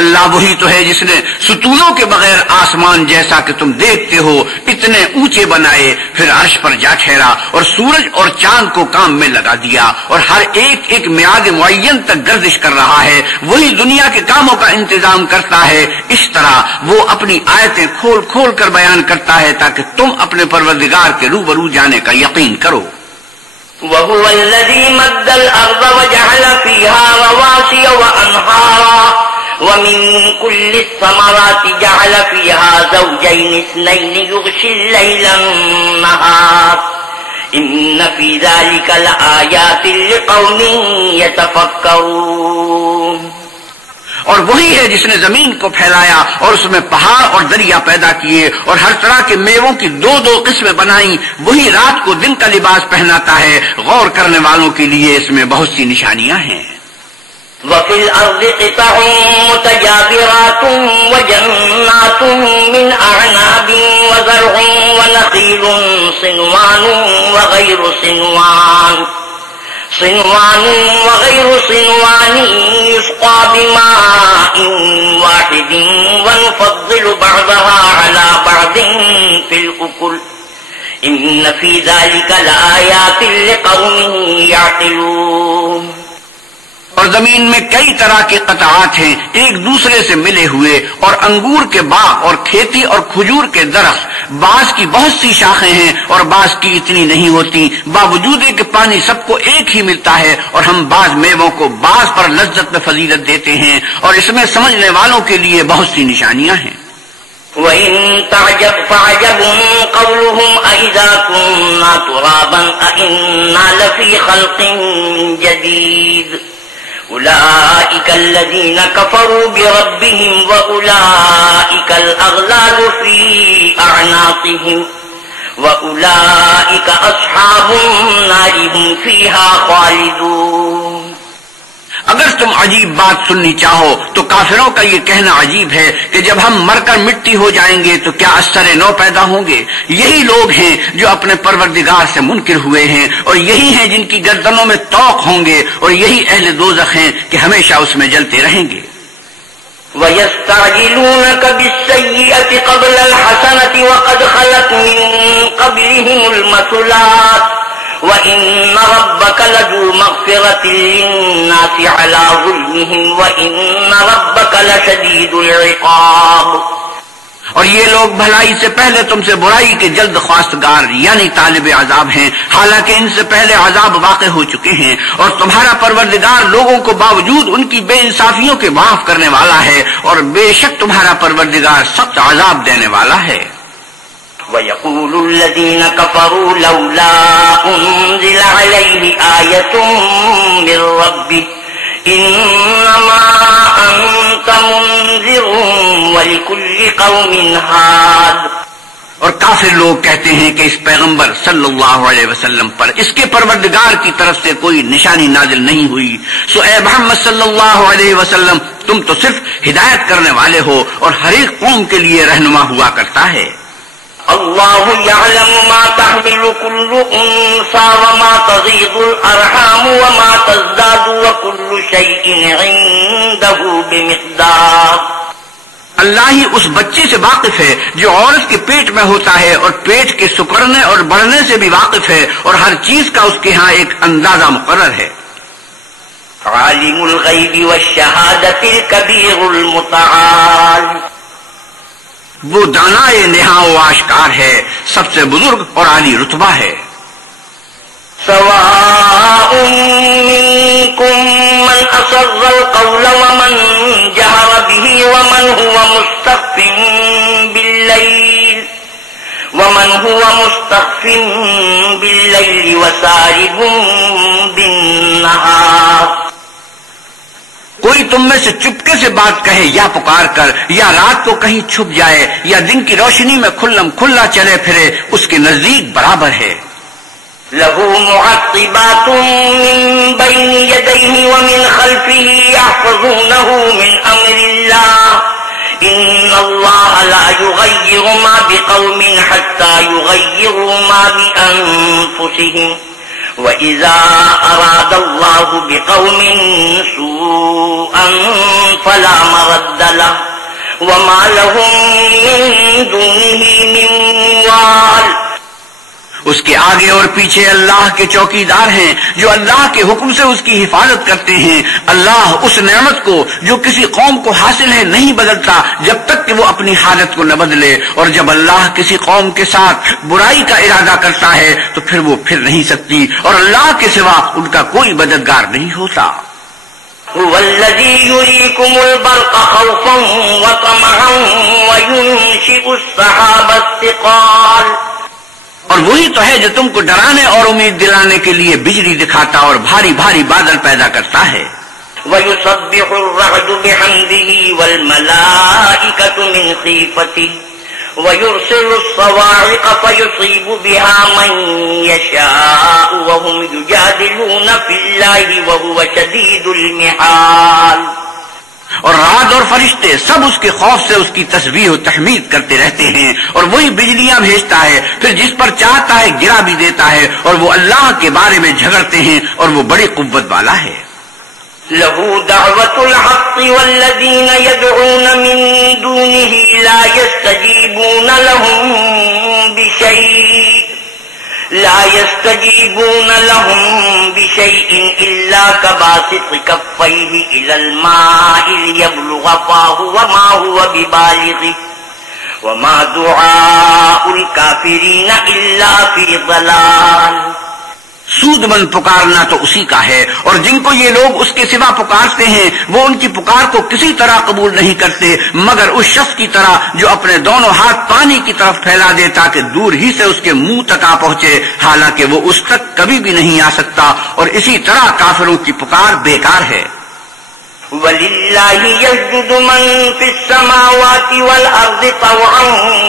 اللہ وہی تو ہے جس نے ستونوں کے بغیر آسمان جیسا کہ تم دیکھتے ہو اتنے اونچے بنائے، پھر عرش پر جا ٹھہرا اور سورج اور چاند کو کام میں لگا دیا اور ہر ایک میعاد معین تک گردش کر رہا ہے. وہی دنیا کے کاموں کا انتظام کرتا ہے. اس طرح وہ اپنی آیتیں کھول کھول کر بیان کرتا ہے تاکہ تم اپنے پروردگار کے روبرو جانے کا یقین کرو. وهو الذي مد الأرض وجعل فيها رواسي وأنهارا ومن كل الثمرات جعل فيها زوجين اثنين يغشي الليل النهار إن في ذلك لآيات لقوم يتفكرون. اور وہی ہے جس نے زمین کو پھیلایا اور اس میں پہاڑ اور دریا پیدا کیے اور ہر طرح کے میووں کی دو دو قسمیں بنائیں. وہی رات کو دن کا لباس پہناتا ہے. غور کرنے والوں کے لیے اس میں بہت سی نشانیاں ہیں. وفي الأرض قطع متجاورات وجنات من أعناب وزرع ونخيل صنوان وغير صنوان يسقى بماء واحد ونفضل بعضها على بعض في الأكل إن في ذلك لآيات لقوم يعقلون. اور زمین میں کئی طرح کے قطعات ہیں ایک دوسرے سے ملے ہوئے اور انگور کے باغ اور کھیتی اور کھجور کے درخت. بعض کی بہت سی شاخیں ہیں اور بعض کی اتنی نہیں ہوتی باوجود کہ پانی سب کو ایک ہی ملتا ہے. اور ہم بعض میووں کو بعض پر لذت میں فضیلت دیتے ہیں اور اس میں سمجھنے والوں کے لیے بہت سی نشانیاں ہیں. وَإِن تَعْجَبْ فَعَجَبٌ قَوْلُهُمْ أَإِذَا كُنَّا تُرَابًا أَإِنَّا لَفِي خَلْقٍ جَدِيدٍ أولئك الذين كفروا بربهم وأولئك الأغلال في أعناقهم وأولئك أصحاب النار هم فيها خالدون. اگر تم عجیب بات سننی چاہو تو کافروں کا یہ کہنا عجیب ہے کہ جب ہم مر کر مٹی ہو جائیں گے تو کیا اثر نو پیدا ہوں گے. یہی لوگ ہیں جو اپنے پروردگار سے منکر ہوئے ہیں اور یہی ہیں جن کی گردنوں میں طوق ہوں گے اور یہی اہل دوزخ ہیں کہ ہمیشہ اس میں جلتے رہیں گے. وَيَسْتَعْجِلُونَكَ بِالسَّيِّئَةِ قَبْلَ الْحَسَنَةِ وَقَدْ خَلَتْ مِن قَبْلِهِمُ الْمَثُلَاتُ وَإِنَّ رَبَّكَ لَذُو مَغْفِرَةٍ لِلنَّاسِ عَلَى ظُلْمِهِمْ وَإِنَّ رَبَّكَ لَشَدِيدُ الْعِقَابِ. اور یہ لوگ بھلائی سے پہلے تم سے برائی کے جلد خواستگار یعنی طالب عذاب ہیں، حالانکہ ان سے پہلے عذاب واقع ہو چکے ہیں، اور تمہارا پروردگار لوگوں کو باوجود ان کی بے انصافیوں کے معاف کرنے والا ہے، اور بے شک تمہارا پروردگار سخت عذاب دینے والا ہے۔ وَيَقُولُ الَّذِينَ كَفَرُوا لَوْلَا أُنزِلَ عَلَيْهِ آيَةٌ مِّن رَّبِّهِ إِنَّمَا أَنتَ مُنذِرٌ وَلِكُلِّ قَوْمٍ هَادٍ۔ اور کافر لوگ کہتے ہیں کہ اس پیغمبر صلی اللہ علیہ وسلم پر اس کے پروردگار کی طرف سے کوئی نشانی نازل نہیں ہوئی، سو اے محمد صلی اللہ علیہ وسلم تم تو صرف ہدایت کرنے والے ہو اور ہر ایک قوم کے لیے رہنما ہوا کرتا ہے۔ اللہ یعلم ما تحمل كل انثى وما تغيض الارحام وما تزداد وكل شيء عنده بمقدار۔ اللہ ہی اس بچے سے واقف ہے جو عورت کے پیٹ میں ہوتا ہے، اور پیٹ کے سکڑنے اور بڑھنے سے بھی واقف ہے، اور ہر چیز کا اس کے ہاں ایک اندازہ مقرر ہے۔ عالم الغیب والشہادۃ الکبیر المتعال۔ وہ دانائے نہا و آشکار ہے، سب سے بزرگ اور عالی رتبہ ہے۔ سواء منکم من اسر القول ومن جہر به ومن هو مستخف باللیل وسارب بالنہار۔ کوئی تم میں سے چپکے سے بات کہے یا پکار کر، یا رات کو کہیں چھپ جائے یا دن کی روشنی میں کھلم کھلا چلے پھرے، اس کے نزدیک برابر ہے۔ لَهُ مُعَقِّبَاتٌ مِّن بَيْنِ يَدَيْهِ وَمِنْ خَلْفِهِ يَحْفَظُونَهُ مِنْ أَمْرِ اللَّهِ إِنَّ اللَّهَ لَا يُغَيِّرُ مَا بِقَوْمٍ حَتَّى يُغَيِّرُوا مَا بِأَنفُسِهِمْ وَإِذَا أَرَادَ اللَّهُ بِقَوْمٍ سُوءًا فَلَا مَرَدَّ لَهُ وَمَا لَهُم مِّن دُونِهِ مِن وَالٍ۔ اس کے آگے اور پیچھے اللہ کے چوکیدار ہیں جو اللہ کے حکم سے اس کی حفاظت کرتے ہیں۔ اللہ اس نعمت کو جو کسی قوم کو حاصل ہے نہیں بدلتا جب تک کہ وہ اپنی حالت کو نہ بدلے، اور جب اللہ کسی قوم کے ساتھ برائی کا ارادہ کرتا ہے تو پھر وہ پھر نہیں سکتی، اور اللہ کے سوا ان کا کوئی مددگار نہیں ہوتا۔ هو الذي يريكم البرق خوفا وطمعا وينشئ السحاب الثقال۔ اور وہی تو ہے جو تم کو ڈرانے اور امید دلانے کے لیے بجلی دکھاتا اور بھاری بھاری بادل پیدا کرتا ہے۔ وَيُسَبِّحُ الرَّعْدُ بِحَمْدِهِ وَالْمَلَائِكَةُ مِنْ خِيفَتِهِ وَيُرْسِلُ الصَّوَاعِقَ فَيُصِيبُ بِهَا مَن يَشَاءُ وَهُمْ يُجَادِلُونَ فِي اللَّهِ وَهُوَ شَدِيدُ الْمِحَالِ۔ اور رات اور فرشتے سب اس کے خوف سے اس کی تسبیح و تحمید کرتے رہتے ہیں، اور وہی بجلیاں بھیجتا ہے، پھر جس پر چاہتا ہے گرا بھی دیتا ہے، اور وہ اللہ کے بارے میں جھگڑتے ہیں، اور وہ بڑی قوت والا ہے۔ له دعوة الحق والذين يدعون من دونه لا يستجيبون لهم بشيء إلا كباسط كفيه إلى الماء ليبلغ فاه وما هو ببالغه وما دعاء الكافرين إلا في ضلال۔ سود مند پکارنا تو اسی کا ہے، اور جن کو یہ لوگ اس کے سوا پکارتے ہیں وہ ان کی پکار کو کسی طرح قبول نہیں کرتے مگر اس شخص کی طرح جو اپنے دونوں ہاتھ پانی کی طرف پھیلا دے تاکہ دور ہی سے اس کے منہ تک آ پہنچے، حالانکہ وہ اس تک کبھی بھی نہیں آ سکتا، اور اسی طرح کافروں کی پکار بیکار ہے۔ وَلِلَّهِ يَسْجُدُ مَن فِي السَّمَاوَاتِ وَالْأَرْضِ طَوْعًا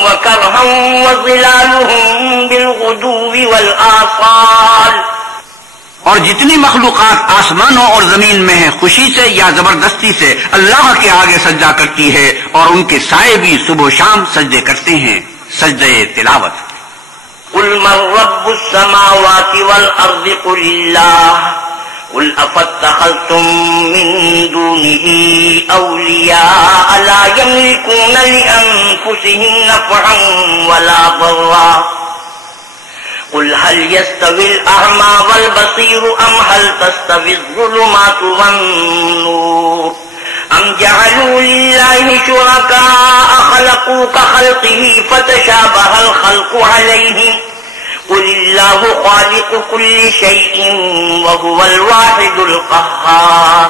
وَكَرْهًا وَظِلَالُهُم بِالْغُدُوِّ وَالْآصَالِ۔ اور جتنی مخلوقات آسمانوں اور زمین میں ہیں خوشی سے یا زبردستی سے اللہ کے آگے سجدہ کرتی ہے، اور ان کے سائے بھی صبح و شام سجدے کرتے ہیں، سجدے تلاوت۔ قُلْ مَن رَّبُّ السَّمَاوَاتِ وَالْأَرْضِ قُلِ اللَّهُ قُلْ أَفَاتَّخَذْتُم مِّن دُونِهِ أَوْلِيَاءَ لَا يَمْلِكُونَ لِأَنفُسِهِمْ نَفْعًا وَلَا ضَرًّا قُلْ هَلْ يَسْتَوِي الْأَعْمَى وَالْبَصِيرُ أَمْ هَلْ تَسْتَوِي الظُّلُمَاتُ وَالنُّورُ ام جعلوا لله شركاء خلقوا كخلقه فتشابه الخلق عليهم قل الله خالق كل شيء وهو الواحد القهار.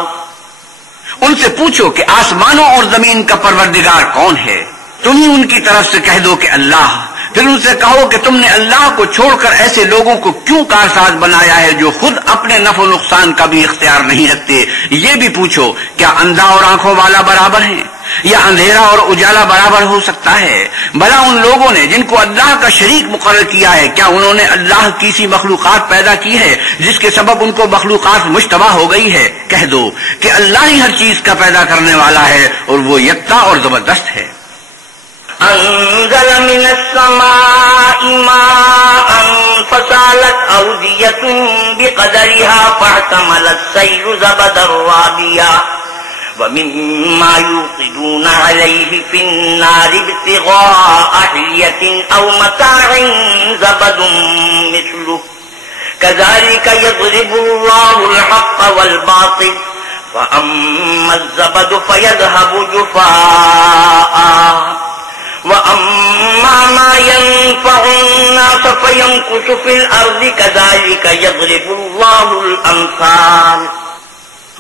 ان سے پوچھو کہ آسمانوں اور زمین کا پروردگار کون ہے؟ تم ہی ان کی طرف سے کہہ دو کہ اللہ. پھر ان سے کہو کہ تم نے اللہ کو چھوڑ کر ایسے لوگوں کو کیوں کارساز بنایا ہے جو خود اپنے نفع و نقصان کا بھی اختیار نہیں رکھتے. یہ بھی پوچھو کیا اندھا اور آنکھوں والا برابر ہیں یا اندھیرا اور اجالا برابر ہو سکتا ہے؟ بھلا ان لوگوں نے جن کو اللہ کا شریک مقرر کیا ہے کیا انہوں نے اللہ کی سی مخلوقات پیدا کی ہے جس کے سبب ان کو مخلوقات مشتبہ ہو گئی ہے؟ کہہ دو کہ اللہ ہی ہر چیز کا پیدا کرنے والا ہے اور وہ یکتا اور زبردست ہے. انزل من السماء ماء فسالت أودية بقدرها فاحتمل السيل زبدا رابيا ومما يوقدون عليه في النار ابتغاء حلية أو متاع زبد مثله كذلك يضرب الله الحق والباطل فأما الزبد فيذهب جفاء وَأَمَّا مَا يَنفَعُ النَّاسَ فَيَمْكُثُ فِي الْأَرْضِ كَذَلِكَ يَضْرِبُ اللَّهُ الْأَمْثَالَ.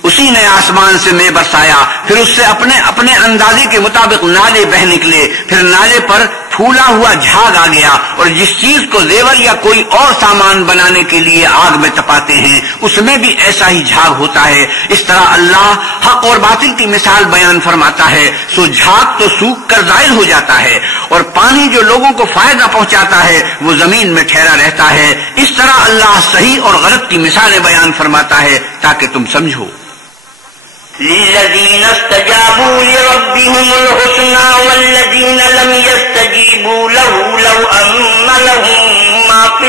اسی نے آسمان سے میں برسایا، پھر اس سے اپنے اپنے اندازے کے مطابق نالے بہ نکلے، پھر نالے پر پھولا ہوا جھاگ آ گیا، اور جس چیز کو زیور یا کوئی اور سامان بنانے کے لیے آگ میں تپاتے ہیں اس میں بھی ایسا ہی جھاگ ہوتا ہے. اس طرح اللہ حق اور باطل کی مثال بیان فرماتا ہے. سو جھاگ تو سوکھ کر زائل ہو جاتا ہے اور پانی جو لوگوں کو فائدہ پہنچاتا ہے وہ زمین میں ٹھہرا رہتا ہے. اس طرح اللہ صحیح اور غلط کی مثالیں بیان فرماتا ہے تاکہ تم سمجھو. للذين استجابوا لربهم الحسنى والذين لم يستجيبوا له لو أن لهم ما في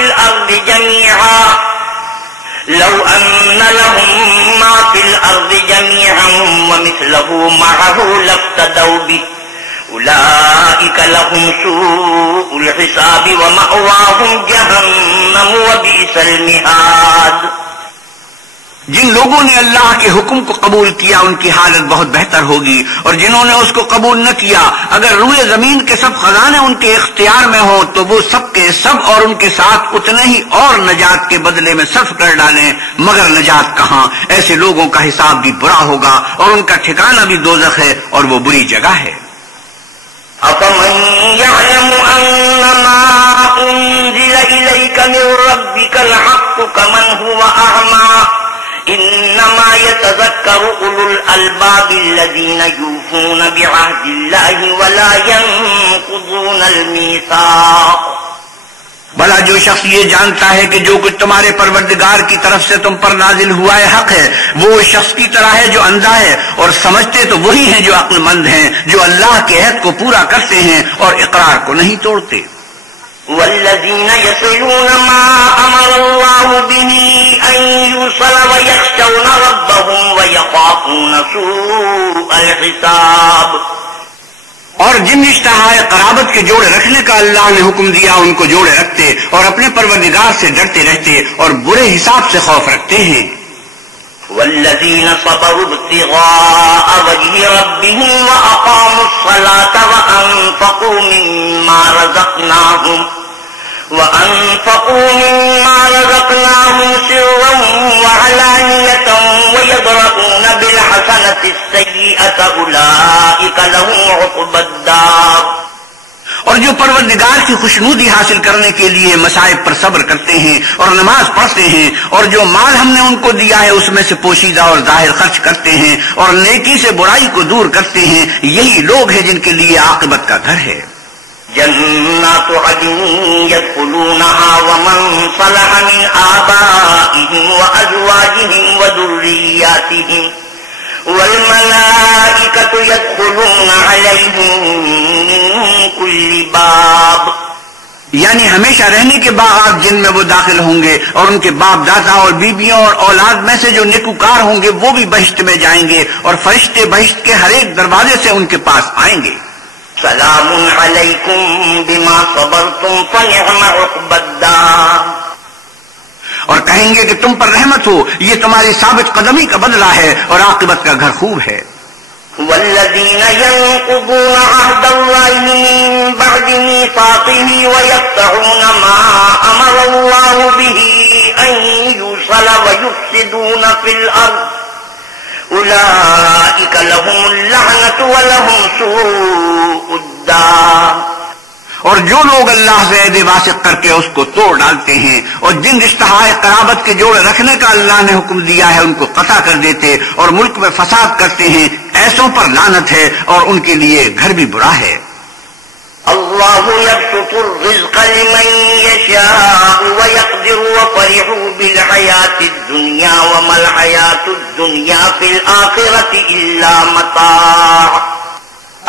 الأرض جميعا ومثله معه لافتدوا به أولئك لهم سوء الحساب ومأواهم جهنم وبئس المهاد. جن لوگوں نے اللہ کے حکم کو قبول کیا ان کی حالت بہت بہتر ہوگی، اور جنہوں نے اس کو قبول نہ کیا اگر روئے زمین کے سب خزانے ان کے اختیار میں ہوں تو وہ سب کے سب اور ان کے ساتھ اتنے ہی اور نجات کے بدلے میں صرف کر ڈالیں، مگر نجات کہاں. ایسے لوگوں کا حساب بھی برا ہوگا اور ان کا ٹھکانہ بھی دوزخ ہے اور وہ بری جگہ ہے. أَفَمَنْ يَعْلَمُ أَنَّمَا أُنزِلَ إِلَيْكَ مِنْ رَبِّكَ الْحَقُّ كَمَنْ هُوَ أَعْمَى إنما يتذكر أولو الألباب الذين يوفون بعهد الله ولا ينقضون الميثاق. بھلا جو شخص یہ جانتا ہے کہ جو کچھ تمہارے پروردگار کی طرف سے تم پر نازل ہوا ہے حق ہے، وہ شخص کی طرح ہے جو اندھا ہے، اور سمجھتے تو وہی ہیں جو عقل مند ہیں، جو اللہ کے عہد کو پورا کرتے ہیں اور اقرار کو نہیں توڑتے. والذين يصلون ما أمر الله به أن يوصل ويخشون ربهم ويخافون سوء الحساب. اور جن اشتہائے قرابت کے جوڑے رکھنے کا اللہ نے حکم دیا ان کو جوڑے رکھتے اور اپنے پروردگار سے ڈرتے رہتے اور برے حساب سے خوف رکھتے ہیں. والذين صبروا ابتغاء وجه ربهم وأقاموا الصلاة وأنفقوا مما رزقناهم سرا وعلانية ويدرؤون بالحسنة السيئة أولئك لهم عقبى الدار. اور جو پروردگار کی خوشنودی حاصل کرنے کے لیے مصائب پر صبر کرتے ہیں اور نماز پڑھتے ہیں، اور جو مال ہم نے ان کو دیا ہے اس میں سے پوشیدہ اور ظاہر خرچ کرتے ہیں اور نیکی سے برائی کو دور کرتے ہیں، یہی لوگ ہیں جن کے لیے عاقبت کا گھر ہے. جنات عدن يدخلونها ومن صلح من آبائهم وأزواجهم وذرياتهم والملائكة يدخلون عليهم من كل باب. یعنی ہمیشہ رہنے کے باغات جن میں وہ داخل ہوں گے، اور ان کے باپ دادا اور بیویوں اور اولاد میں سے جو نیکوکار ہوں گے وہ بھی بہشت میں جائیں گے، اور فرشتے بہشت کے ہر ایک دروازے سے ان کے پاس آئیں گے. سلام علیکم بما صبرتم فنعم عقبى الدار. اور کہیں گے کہ تم پر رحمت ہو، یہ تمہاری ثابت قدمی کا بدلہ ہے اور عاقبت کا گھر خوب ہے. والذين ينقضون عهد الله من بعد ميثاقه ويقطعون ما أمر الله به أن يوصل ويفسدون في الأرض أولئك لهم اللعنة ولهم سوء الدار. اور جو لوگ اللہ سے عہد واسق کر کے اس کو توڑ ڈالتے ہیں اور جن رشتہ قرابت کے جوڑے رکھنے کا اللہ نے حکم دیا ہے ان کو قطع کر دیتے اور ملک میں فساد کرتے ہیں، ایسوں پر لعنت ہے اور ان کے لیے گھر بھی برا ہے. اللہ یبسط الرزق لمن یشاء ویقدر وفرحوا بالحیاۃ الدنیا وما الحیاۃ الدنیا فی الآخرۃ الا متاع.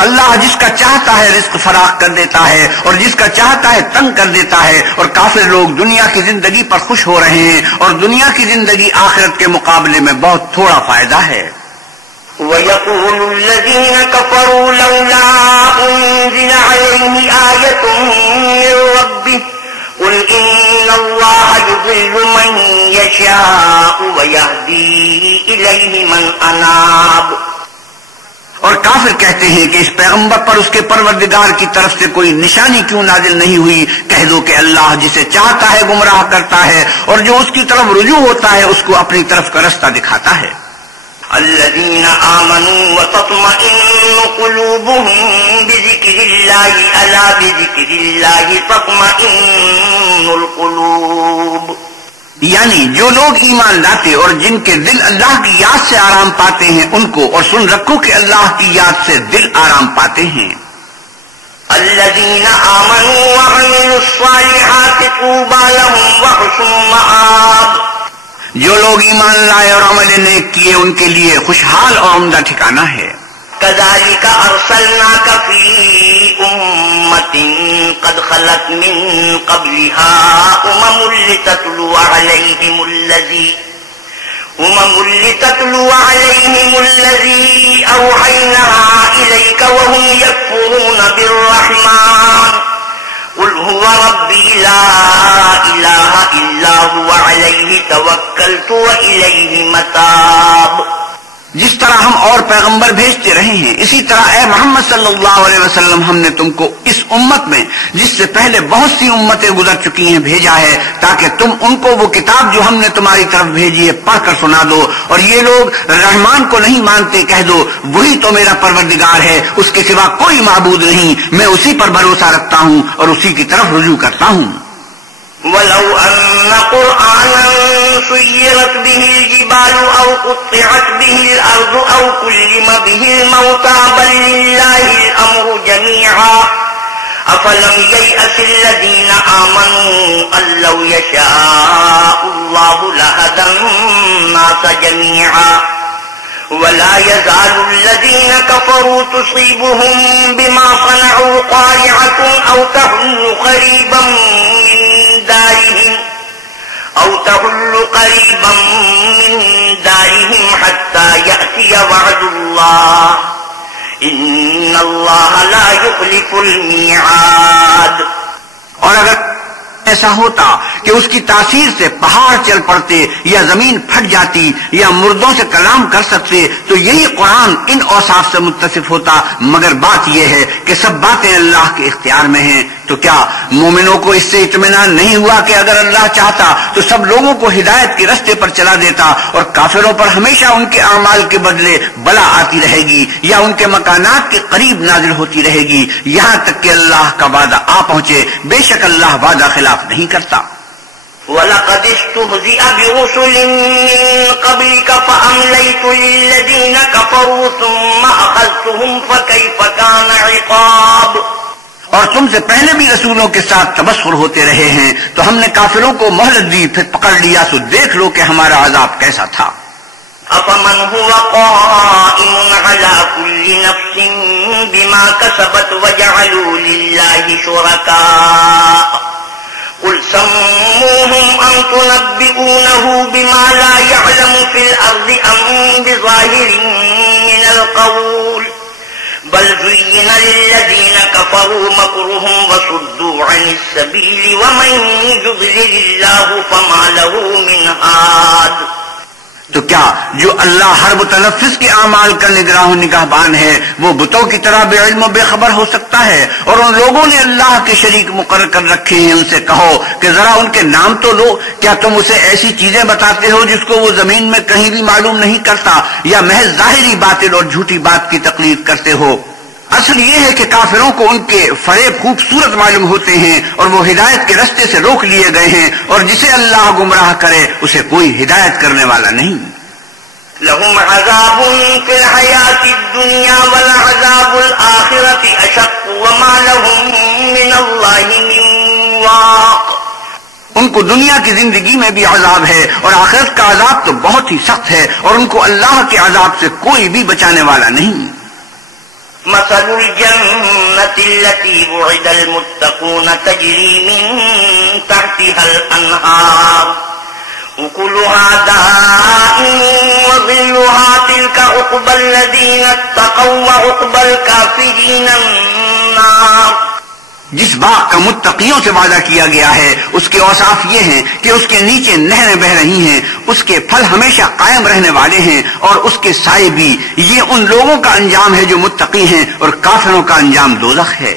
اللہ جس کا چاہتا ہے رزق فراخ کر دیتا ہے اور جس کا چاہتا ہے تنگ کر دیتا ہے، اور کافر لوگ دنیا کی زندگی پر خوش ہو رہے ہیں اور دنیا کی زندگی آخرت کے مقابلے میں بہت تھوڑا فائدہ ہے. وَيَقُولُ الَّذِينَ كَفَرُوا لَوْلَا أُنزِلَ عَلَيْهِ آيَةٌ مِّن رَّبِّهِ قُلْ إِنَّ اللَّهَ يُضِلُّ مَن يَشَاءُ وَيَهْدِي إِلَيْهِ مَنْ أَنَابَ. اور کافر کہتے ہیں کہ اس پیغمبر پر اس کے پروردگار کی طرف سے کوئی نشانی کیوں نازل نہیں ہوئی؟ کہہ دو کہ اللہ جسے چاہتا ہے گمراہ کرتا ہے اور جو اس کی طرف رجوع ہوتا ہے اس کو اپنی طرف کا رستہ دکھاتا ہے. الذين آمنوا وتطمئن قلوبهم بذكر الله ألا بذكر الله تطمئن القلوب. یعنی جو لوگ ایمان لاتے اور جن کے دل اللہ کی یاد سے آرام پاتے ہیں ان کو، اور سن رکھو کہ اللہ کی یاد سے دل آرام پاتے ہیں. الذين آمنوا وعملوا الصالحات طوبى لهم وحسن مآب. جو لوگ ایمان لائے اور عمل نیک کیے ان کے لیے خوشحال اور عمدہ ٹھکانہ ہے. كذلك أرسلناك في أمة قد خلت من قبلها أمم لتتلو عليهم الذي أوحينا إليك وهم يكفرون بالرحمن قل هو ربي لا إله إلا هو عليه توكلت وإليه متاب. جس طرح ہم اور پیغمبر بھیجتے رہے ہیں اسی طرح اے محمد صلی اللہ علیہ وسلم ہم نے تم کو اس امت میں جس سے پہلے بہت سی امتیں گزر چکی ہیں بھیجا ہے تاکہ تم ان کو وہ کتاب جو ہم نے تمہاری طرف بھیجی ہے پڑھ کر سنا دو. اور یہ لوگ رحمان کو نہیں مانتے، کہہ دو وہی تو میرا پروردگار ہے، اس کے سوا کوئی معبود نہیں، میں اسی پر بھروسہ رکھتا ہوں اور اسی کی طرف رجوع کرتا ہوں. وَلَوْ أَنَّ قُرْآنًا سُيِّرَتْ بِهِ الْجِبَالُ أَوْ قُطِّعَتْ بِهِ الْأَرْضُ أَوْ كُلِّمَ بِهِ الْمَوْتَى بَل لِّلَّهِ الْأَمْرُ جَمِيعًا أَفَلَمْ يَيْأَسِ الَّذِينَ آمَنُوا أَن لَّوْ يَشَاءُ اللَّهُ لَهَدَى النَّاسَ جَمِيعًا وَلَا يَزَالُ الَّذِينَ كَفَرُوا تُصِيبُهُم بِمَا صَنَعُوا قَارِعَةٌ أَوْ تَحُلُّ قَرِيبًا من دارهم حتى يأتي وعد الله إن الله لا يخلف الميعاد. اور اگر ایسا ہوتا کہ اس کی تاثیر سے پہاڑ چل پڑتے یا زمین پھٹ جاتی یا مردوں سے کلام کر سکتے تو یہی قرآن ان اوصاف سے متصف ہوتا، مگر بات یہ ہے کہ سب باتیں اللہ کے اختیار میں ہیں. تو کیا مومنوں کو اس سے اطمینان نہیں ہوا کہ اگر اللہ چاہتا تو سب لوگوں کو ہدایت کے رستے پر چلا دیتا، اور کافروں پر ہمیشہ ان کے اعمال کے بدلے بلا آتی رہے گی یا ان کے مکانات کے قریب نازل ہوتی رہے گی یہاں تک کہ اللہ کا وعدہ آ پہنچے. بے شک اللہ وعدہ خلاف نہیں کرتا. وَلَقَدِ اسْتُهْزِئَ بِرُسُلٍ مِّن قَبْلِكَ فَأَمْلَيْتُ لِلَّذِينَ كَفَرُوا ثُمَّ أَخَذْتُهُمْ فَكَيْفَ كَانَ عِقَابِ. اور تم سے پہلے بھی رسولوں کے ساتھ تبصر ہوتے رہے ہیں تو ہم نے کافروں کو مہلت دی پھر پکڑ لیا، سو دیکھ لو کہ ہمارا عذاب کیسا تھا. أَفَمَنْ هُوَ قَائِمٌ عَلَى كُلِّ نَفْسٍ بِمَا كَسَبَتْ وَجَعَلُوا لِلَّهِ شُرَكَاءَ قُلْ سَمُّوهُمْ أَمْ تُنَبِّئُونَهُ بِمَا لَا يَعْلَمُ فِي الْأَرْضِ أَمْ بِظَاهِرٍ مِّنَ الْقَوْلِ بل زين للذين كفروا مكرهم وصدوا عن السبيل ومن يضلل الله فما له من هاد. تو کیا جو اللہ ہر متنفس کے اعمال کا نگراں و نگہبان ہے وہ بتوں کی طرح بے علم و بے خبر ہو سکتا ہے؟ اور ان لوگوں نے اللہ کے شریک مقرر کر رکھے ہیں، ان سے کہو کہ ذرا ان کے نام تو لو۔ کیا تم اسے ایسی چیزیں بتاتے ہو جس کو وہ زمین میں کہیں بھی معلوم نہیں کرتا، یا محض ظاہری باطل اور جھوٹی بات کی تقلید کرتے ہو؟ اصل یہ ہے کہ کافروں کو ان کے فریب خوبصورت معلوم ہوتے ہیں اور وہ ہدایت کے رستے سے روک لیے گئے ہیں، اور جسے اللہ گمراہ کرے اسے کوئی ہدایت کرنے والا نہیں۔ لهم عذاب في الحياة الدنيا والعذاب الآخرة أشق وما لهم من الله من واق۔ ان کو دنیا کی زندگی میں بھی عذاب ہے اور آخرت کا عذاب تو بہت ہی سخت ہے، اور ان کو اللہ کے عذاب سے کوئی بھی بچانے والا نہیں۔ مثل الجنة التي وعد المتقون تجري من تحتها الأنهار أكلها دائم وظلها تلك عقبى الذين اتقوا وعقبى الكافرين النار۔ جس باغ کا متقیوں سے وعدہ کیا گیا ہے اس کے اوصاف یہ ہیں کہ اس کے نیچے نہریں بہ رہی ہیں، اس کے پھل ہمیشہ قائم رہنے والے ہیں، اور اس کے سائے بھی۔ یہ ان لوگوں کا انجام ہے جو متقی ہیں، اور کافروں کا انجام دوزخ ہے۔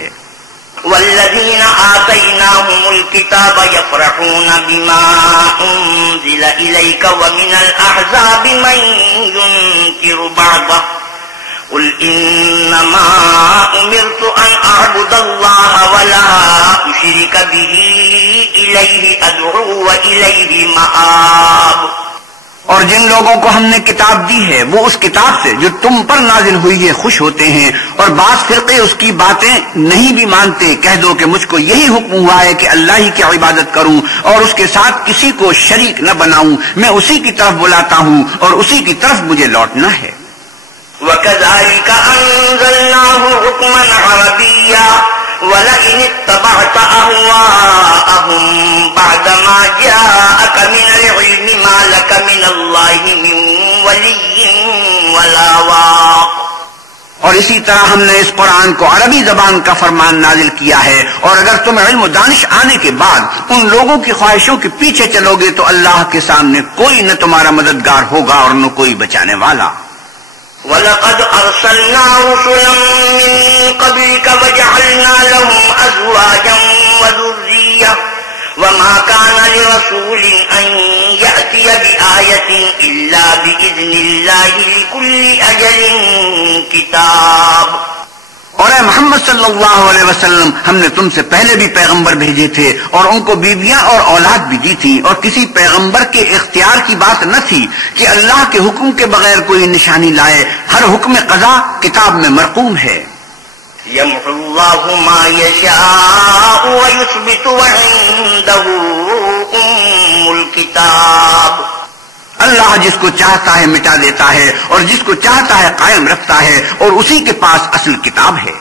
والذين آتيناهم الكتاب يفرحون بما أنزل إليك ومن الأحزاب من ينكر بعضه قل إنما أمرت أن أعبد الله ولا أشرك به إليه أدعو وإليه مآب۔ اور جن لوگوں کو ہم نے کتاب دی ہے وہ اس کتاب سے جو تم پر نازل ہوئی ہے خوش ہوتے ہیں، اور بعض فرقے اس کی باتیں نہیں بھی مانتے۔ کہہ دو کہ مجھ کو یہی حکم ہوا ہے کہ اللہ ہی کی عبادت کروں اور اس کے ساتھ کسی کو شریک نہ بناؤں، میں اسی کی طرف بلاتا ہوں اور اسی کی طرف مجھے لوٹنا ہے۔ وَكَذَلِكَ أَنزَلْنَاهُ حُكْمًا عَرَبِيًّا وَلَئِنِ اتَّبَعْتَ أَهْوَاءَهُمْ بَعْدَمَا جَاءَكَ مِنَ الْعِلْمِ مَا لَكَ مِنَ اللَّهِ مِنْ وَلِيٍّ وَلَا وَاقٍ۔ اور اسی طرح ہم نے اس قرآن کو عربی زبان کا فرمان نازل کیا ہے، اور اگر تم علم و دانش آنے کے بعد ان لوگوں کی خواہشوں کے پیچھے چلو گے تو اللہ کے سامنے کوئی نہ تمہارا مددگار ہوگا اور نہ کوئی بچانے والا۔ وَلَقَدْ أَرْسَلْنَا رُسُلًا مِّن قَبْلِكَ وَجَعَلْنَا لَهُمْ أَزْوَاجًا وَذُرِّيَّةً وَمَا كَانَ لِرَسُولٍ أَن يَأْتِيَ بِآيَةٍ إِلَّا بِإِذْنِ اللَّهِ لِكُلِّ أَجَلٍ كِتَابٌ۔ اور اے محمد صلی اللہ علیہ وسلم، ہم نے تم سے پہلے بھی پیغمبر بھیجے تھے اور ان کو بیویاں اور اولاد بھی دی تھی، اور کسی پیغمبر کے اختیار کی بات نہ تھی کہ اللہ کے حکم کے بغیر کوئی نشانی لائے۔ ہر حکم قضا کتاب میں مرقوم ہے۔ يَمْحُو اللَّهُ مَا يَشَاءُ وَيُثْبِتُ وَعِندَهُ أُمُّ الْكِتَابِ۔ اللہ جس کو چاہتا ہے مٹا دیتا ہے اور جس کو چاہتا ہے قائم رکھتا ہے، اور اسی کے پاس اصل کتاب ہے۔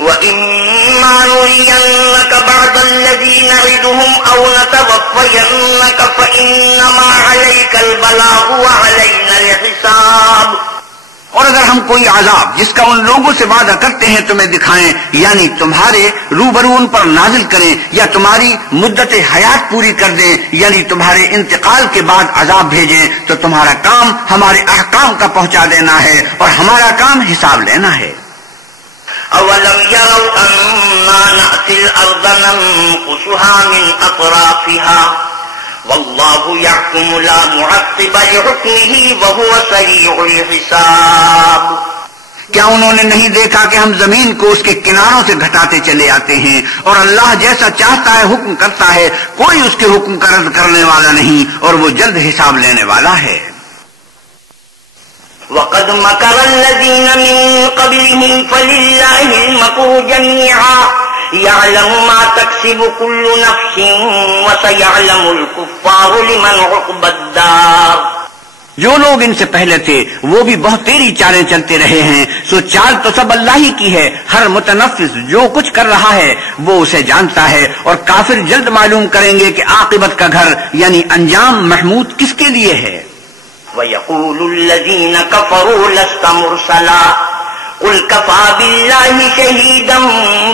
وَإِمَّا نُرِيَنَّكَ بَعْضَ الَّذِي نَعِدُهُمْ أَوْ نَتَوَفَّيَنَّكَ فَإِنَّمَا عَلَيْكَ الْبَلَاغُ وَعَلَيْنَا الْحِسَابُ۔ اور اگر ہم کوئی عذاب جس کا ان لوگوں سے وعدہ کرتے ہیں تمہیں دکھائیں، یعنی تمہارے روبرو ان پر نازل کریں، یا تمہاری مدت حیات پوری کر دیں، یعنی تمہارے انتقال کے بعد عذاب بھیجیں، تو تمہارا کام ہمارے احکام کا پہنچا دینا ہے اور ہمارا کام حساب لینا ہے۔ أَوَلَمْ يَرَوْا أَنَّا نَأْتِي الْأَرْضَ نَنقُصُهَا مِنْ أَطْرَافِهَا وَاللَّهُ يَحْكُمُ لَا مُعَقِّبَ لِحُكْمِهِ وَهُوَ سَرِيعُ الْحِسَابِ۔ کیا انہوں نے نہیں دیکھا کہ ہم زمین کو اس کے کناروں سے گھٹاتے چلے آتے ہیں، اور اللہ جیسا چاہتا ہے حکم کرتا ہے، کوئی اس کے حکم کا رد کرنے والا نہیں، اور وہ جلد حساب لینے والا ہے۔ وَقَدْ مَكَرَ الَّذِينَ مِن قَبْلِهِمْ فَلِلَّهِ الْمَكْرُ جَمِيعًا يَعْلَمُ مَا تَكْسِبُ كُلُّ نَفْسٍ وَسَيَعْلَمُ الْكُفَّارُ لِمَنْ عُقْبَى الدَّارِ۔ جو لوگ ان سے پہلے تھے وہ بھی بہت تیری چالیں چلتے رہے ہیں، سو چال تو سب اللہ ہی کی ہے۔ ہر متنفس جو کچھ کر رہا ہے وہ اسے جانتا ہے، اور کافر جلد معلوم کریں گے کہ عاقبت کا گھر یعنی انجام محمود کس کے لیے ہے۔ وَيَقُولُ الَّذِينَ كَفَرُوا لَسْتَ مُرْسَلًا قُلْ كَفَى بِاللَّهِ شَهِيدًا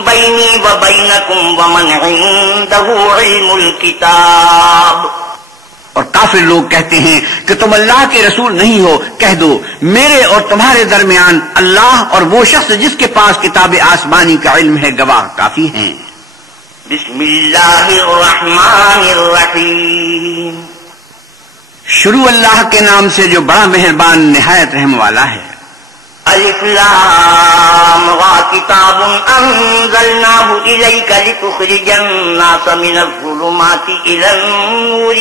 بَيْنِي وَبَيْنَكُمْ وَمَنْ عِندَهُ عِلْمُ الْكِتَابِ۔ اور کافر لوگ کہتے ہیں کہ تم اللہ کے رسول نہیں ہو. کہہ دو میرے اور تمہارے درمیان اللہ اور وہ شخص جس کے پاس کتاب آسمانی کا علم ہے گواہ کافی ہیں. بسم اللہ الرحمن الرحیم. شروع اللہ کے نام سے جو بڑا مہربان نہایت رحم والا ہے. الف لام را کتاب انزلناه الیک لتخرج الناس من الظلمات الى النور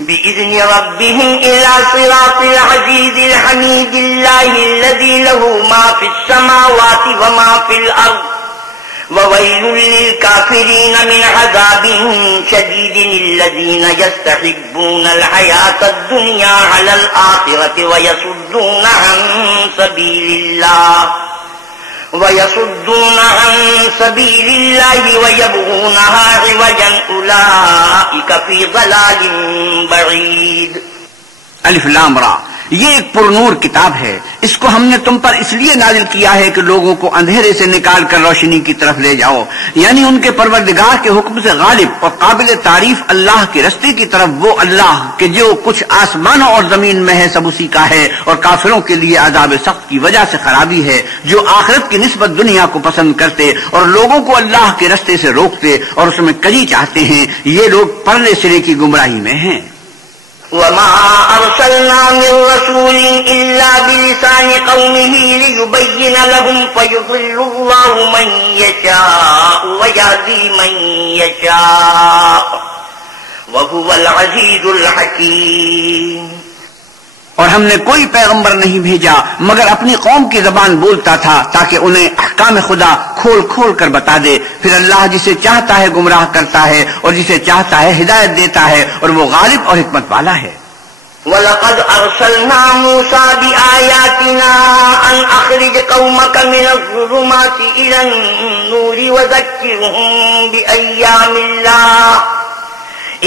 بإذن ربهم الى صراط العزيز الحميد الله الذي له ما في السماوات وما في الارض وويل للكافرين من عذاب شديد الذين يستحبون الحياة الدنيا على الآخرة ويصدون عن سبيل الله ويبغونها عوجا أولئك في ضلال بعيد. الف لام را یہ ایک پرنور کتاب ہے. اس کو ہم نے تم پر اس لیے نازل کیا ہے کہ لوگوں کو اندھیرے سے نکال کر روشنی کی طرف لے جاؤ، یعنی ان کے پروردگار کے حکم سے غالب اور قابل تعریف اللہ کے رستے کی طرف، وہ اللہ کہ جو کچھ آسمانوں اور زمین میں ہے سب اسی کا ہے، اور کافروں کے لیے عذاب سخت کی وجہ سے خرابی ہے جو آخرت کی نسبت دنیا کو پسند کرتے اور لوگوں کو اللہ کے رستے سے روکتے اور اس میں کجی چاہتے ہیں. یہ لوگ پرلے سرے کی گمراہی میں ہیں. وما أرسلنا من رسول إلا بلسان قومه ليبين لهم فيضل الله من يشاء ويهدي من يشاء وهو العزيز الحكيم. اور ہم نے کوئی پیغمبر نہیں بھیجا مگر اپنی قوم کی زبان بولتا تھا تاکہ انہیں احکام خدا کھول کھول کر بتا دے. پھر اللہ جسے چاہتا ہے گمراہ کرتا ہے اور جسے چاہتا ہے ہدایت دیتا ہے، اور وہ غالب اور حکمت والا ہے. وَلَقَدْ أَرْسَلْنَا مُوسَى بِآيَاتِنَا أَنْ أَخْرِجْ قَوْمَكَ مِنَ الظُّلُمَاتِ إِلَى النُّورِ وَذَكِّرْهُم بِأَيَّامِ اللَّهِ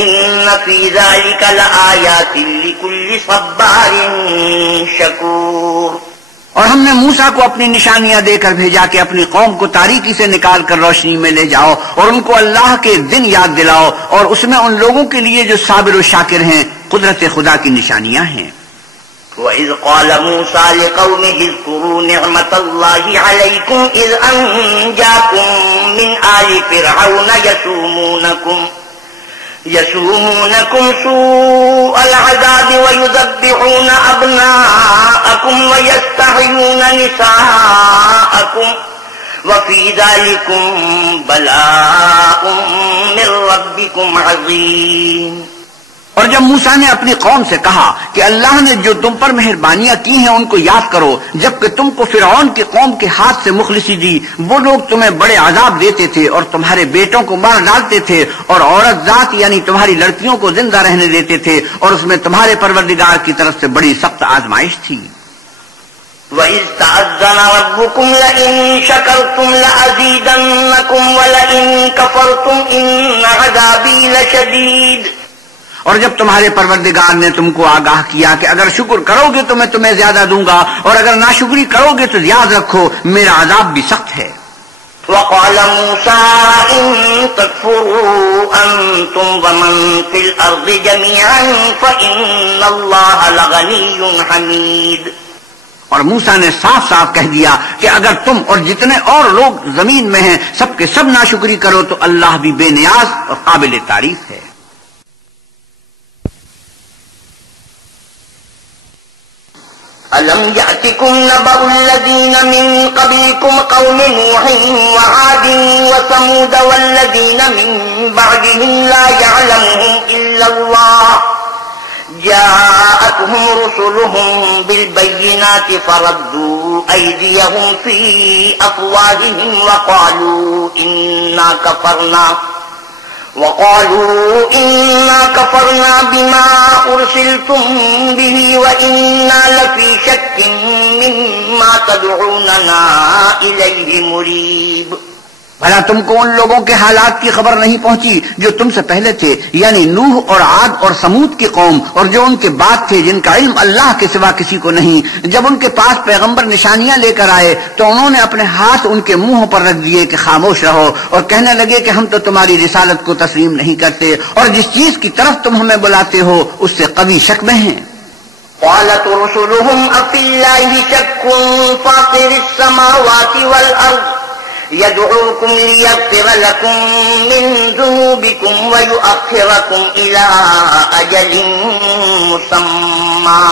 إِنَّ فِي ذَلِكَ لَآيَاتٍ لِكُلِّ صَبَّارٍ شَكُورٍ. اور ہم نے موسیٰ کو اپنی نشانیاں دے کر بھیجا کہ اپنی قوم کو تاریکی سے نکال کر روشنی میں لے جاؤ اور ان کو اللہ کے دن یاد دلاؤ، اور اس میں ان لوگوں کے لیے جو صابر و شاکر ہیں قدرت خدا کی نشانیاں ہیں. وَإِذْ قَالَ مُوسَى لِقَوْمِهِ اذْكُرُوا نِعْمَةَ اللَّهِ عَلَيْكُمْ إِذْ أَنْجَاكُمْ مِنْ آلِ فِرْعَوْنَ يسومونكم سوء العذاب ويذبحون أبناءكم ويستحيون نساءكم وفي ذلكم بلاء من ربكم عظيم. اور جب موسیٰ نے اپنی قوم سے کہا کہ اللہ نے جو تم پر مہربانیاں کی ہیں ان کو یاد کرو، جبکہ تم کو فرعون کی قوم کے ہاتھ سے مخلصی دی، وہ لوگ تمہیں بڑے عذاب دیتے تھے اور تمہارے بیٹوں کو مار ڈالتے تھے اور عورت ذات یعنی تمہاری لڑکیوں کو زندہ رہنے دیتے تھے، اور اس میں تمہارے پروردگار کی طرف سے بڑی سخت آزمائش تھی. وَإِذْ تَأَذَّنَ رَبُّكُمْ لَئِن شَكَرْتُمْ لَأَزِيدَنَّكُمْ وَلَئِن كَفَرْتُمْ إِنَّ عَذَابِي لَشَدِيدٌ. اور جب تمہارے پروردگار نے تم کو آگاہ کیا کہ اگر شکر کرو گے تو میں تمہیں زیادہ دوں گا، اور اگر ناشکری کرو گے تو یاد رکھو میرا عذاب بھی سخت ہے. وقال موسى إن تكفروا أنتم ومن في الأرض جميعا فإن الله لغني حميد. اور موسیٰ نے صاف صاف کہہ دیا کہ اگر تم اور جتنے اور لوگ زمین میں ہیں سب کے سب ناشکری کرو تو اللہ بھی بے نیاز اور قابل تعریف ہے. ألم يأتكم نبأ الذين من قبلكم قوم نوح وعاد وثمود والذين من بعدهم لا يعلمهم إلا الله جاءتهم رسلهم بالبينات فردوا أيديهم في أفواههم وقالوا إنا كفرنا بما أرسلتم به وإنا لفي شك مما تدعوننا إليه مريب. بھلا تم کو ان لوگوں کے حالات کی خبر نہیں پہنچی جو تم سے پہلے تھے، یعنی نوح اور عاد اور سمود کی قوم، اور جو ان کے بعد تھے جن کا علم اللہ کے سوا کسی کو نہیں۔ جب ان کے پاس پیغمبر نشانیاں لے کر آئے تو انہوں نے اپنے ہاتھ ان کے منہوں پر رکھ دیے کہ خاموش رہو، اور کہنے لگے کہ ہم تو تمہاری رسالت کو تسلیم نہیں کرتے، اور جس چیز کی طرف تم ہمیں بلاتے ہو اس سے قوی شک میں ہیں۔ قالت رسلهم أفي الله شك فاطر السماوات والأرض يدعوكم ليغفر لكم من ذنوبكم ويؤخركم إلى أجل مسمى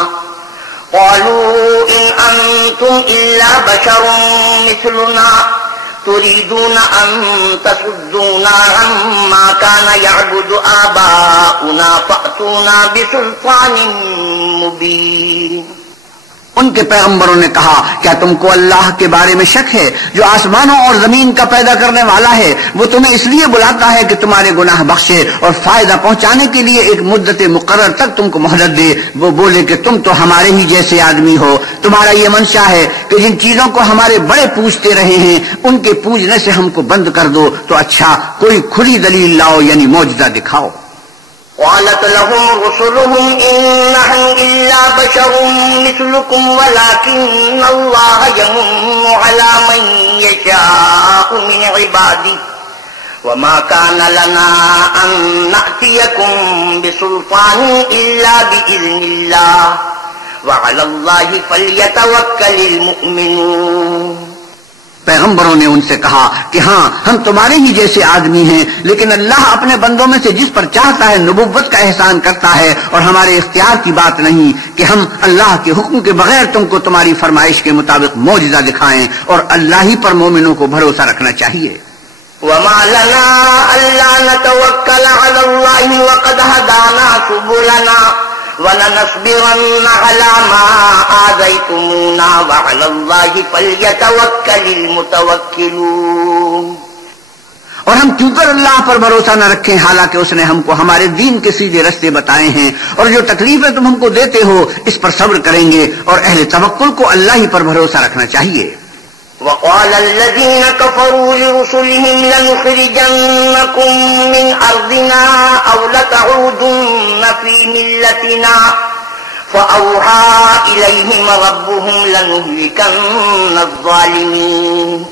قالوا إن أنتم إلا بشر مثلنا تريدون أن تصدونا عما كان يعبد آباؤنا فأتونا بسلطان مبين۔ ان کے پیغمبروں نے کہا کیا تم کو اللہ کے بارے میں شک ہے جو آسمانوں اور زمین کا پیدا کرنے والا ہے؟ وہ تمہیں اس لیے بلاتا ہے کہ تمہارے گناہ بخشے اور فائدہ پہنچانے کے لیے ایک مدت مقرر تک تم کو مہلت دے۔ وہ بولے کہ تم تو ہمارے ہی جیسے آدمی ہو، تمہارا یہ منشا ہے کہ جن چیزوں کو ہمارے بڑے پوجتے رہے ہیں ان کے پوجنے سے ہم کو بند کر دو، تو اچھا کوئی کھلی دلیل لاؤ، یعنی معجزہ دکھاؤ۔ قالت لهم رسلهم إن نحن إلا بشر مثلكم ولكن الله يمن على من يشاء من عباده وما كان لنا أن نأتيكم بسلطان إلا بإذن الله وعلى الله فليتوكل المؤمنون۔ پیغمبروں نے ان سے کہا کہ ہاں ہم تمہارے ہی جیسے آدمی ہیں، لیکن اللہ اپنے بندوں میں سے جس پر چاہتا ہے نبوت کا احسان کرتا ہے، اور ہمارے اختیار کی بات نہیں کہ ہم اللہ کے حکم کے بغیر تم کو تمہاری فرمائش کے مطابق معجزہ دکھائیں، اور اللہ ہی پر مومنوں کو بھروسہ رکھنا چاہیے۔ وما لنا ألا نتوكل على الله وقد هدانا سبلنا ولنصبرن على ما آذيتمونا وعلى الله فليتوكل المتوكلون۔ اور ہم کیوں کر اللہ پر بھروسہ نہ رکھیں حالانکہ اس نے ہم کو ہمارے دین کے سیدھے رستے بتائے ہیں، اور جو تکلیفیں تم ہم کو دیتے ہو اس پر صبر کریں گے، اور اہل توکل کو اللہ ہی پر بھروسہ رکھنا چاہیے۔ وقال الذين كفروا لرسلهم لنخرجنكم من أرضنا أو لتعودن في ملتنا فأوحى إليهم ربهم لنهلكن الظالمين۔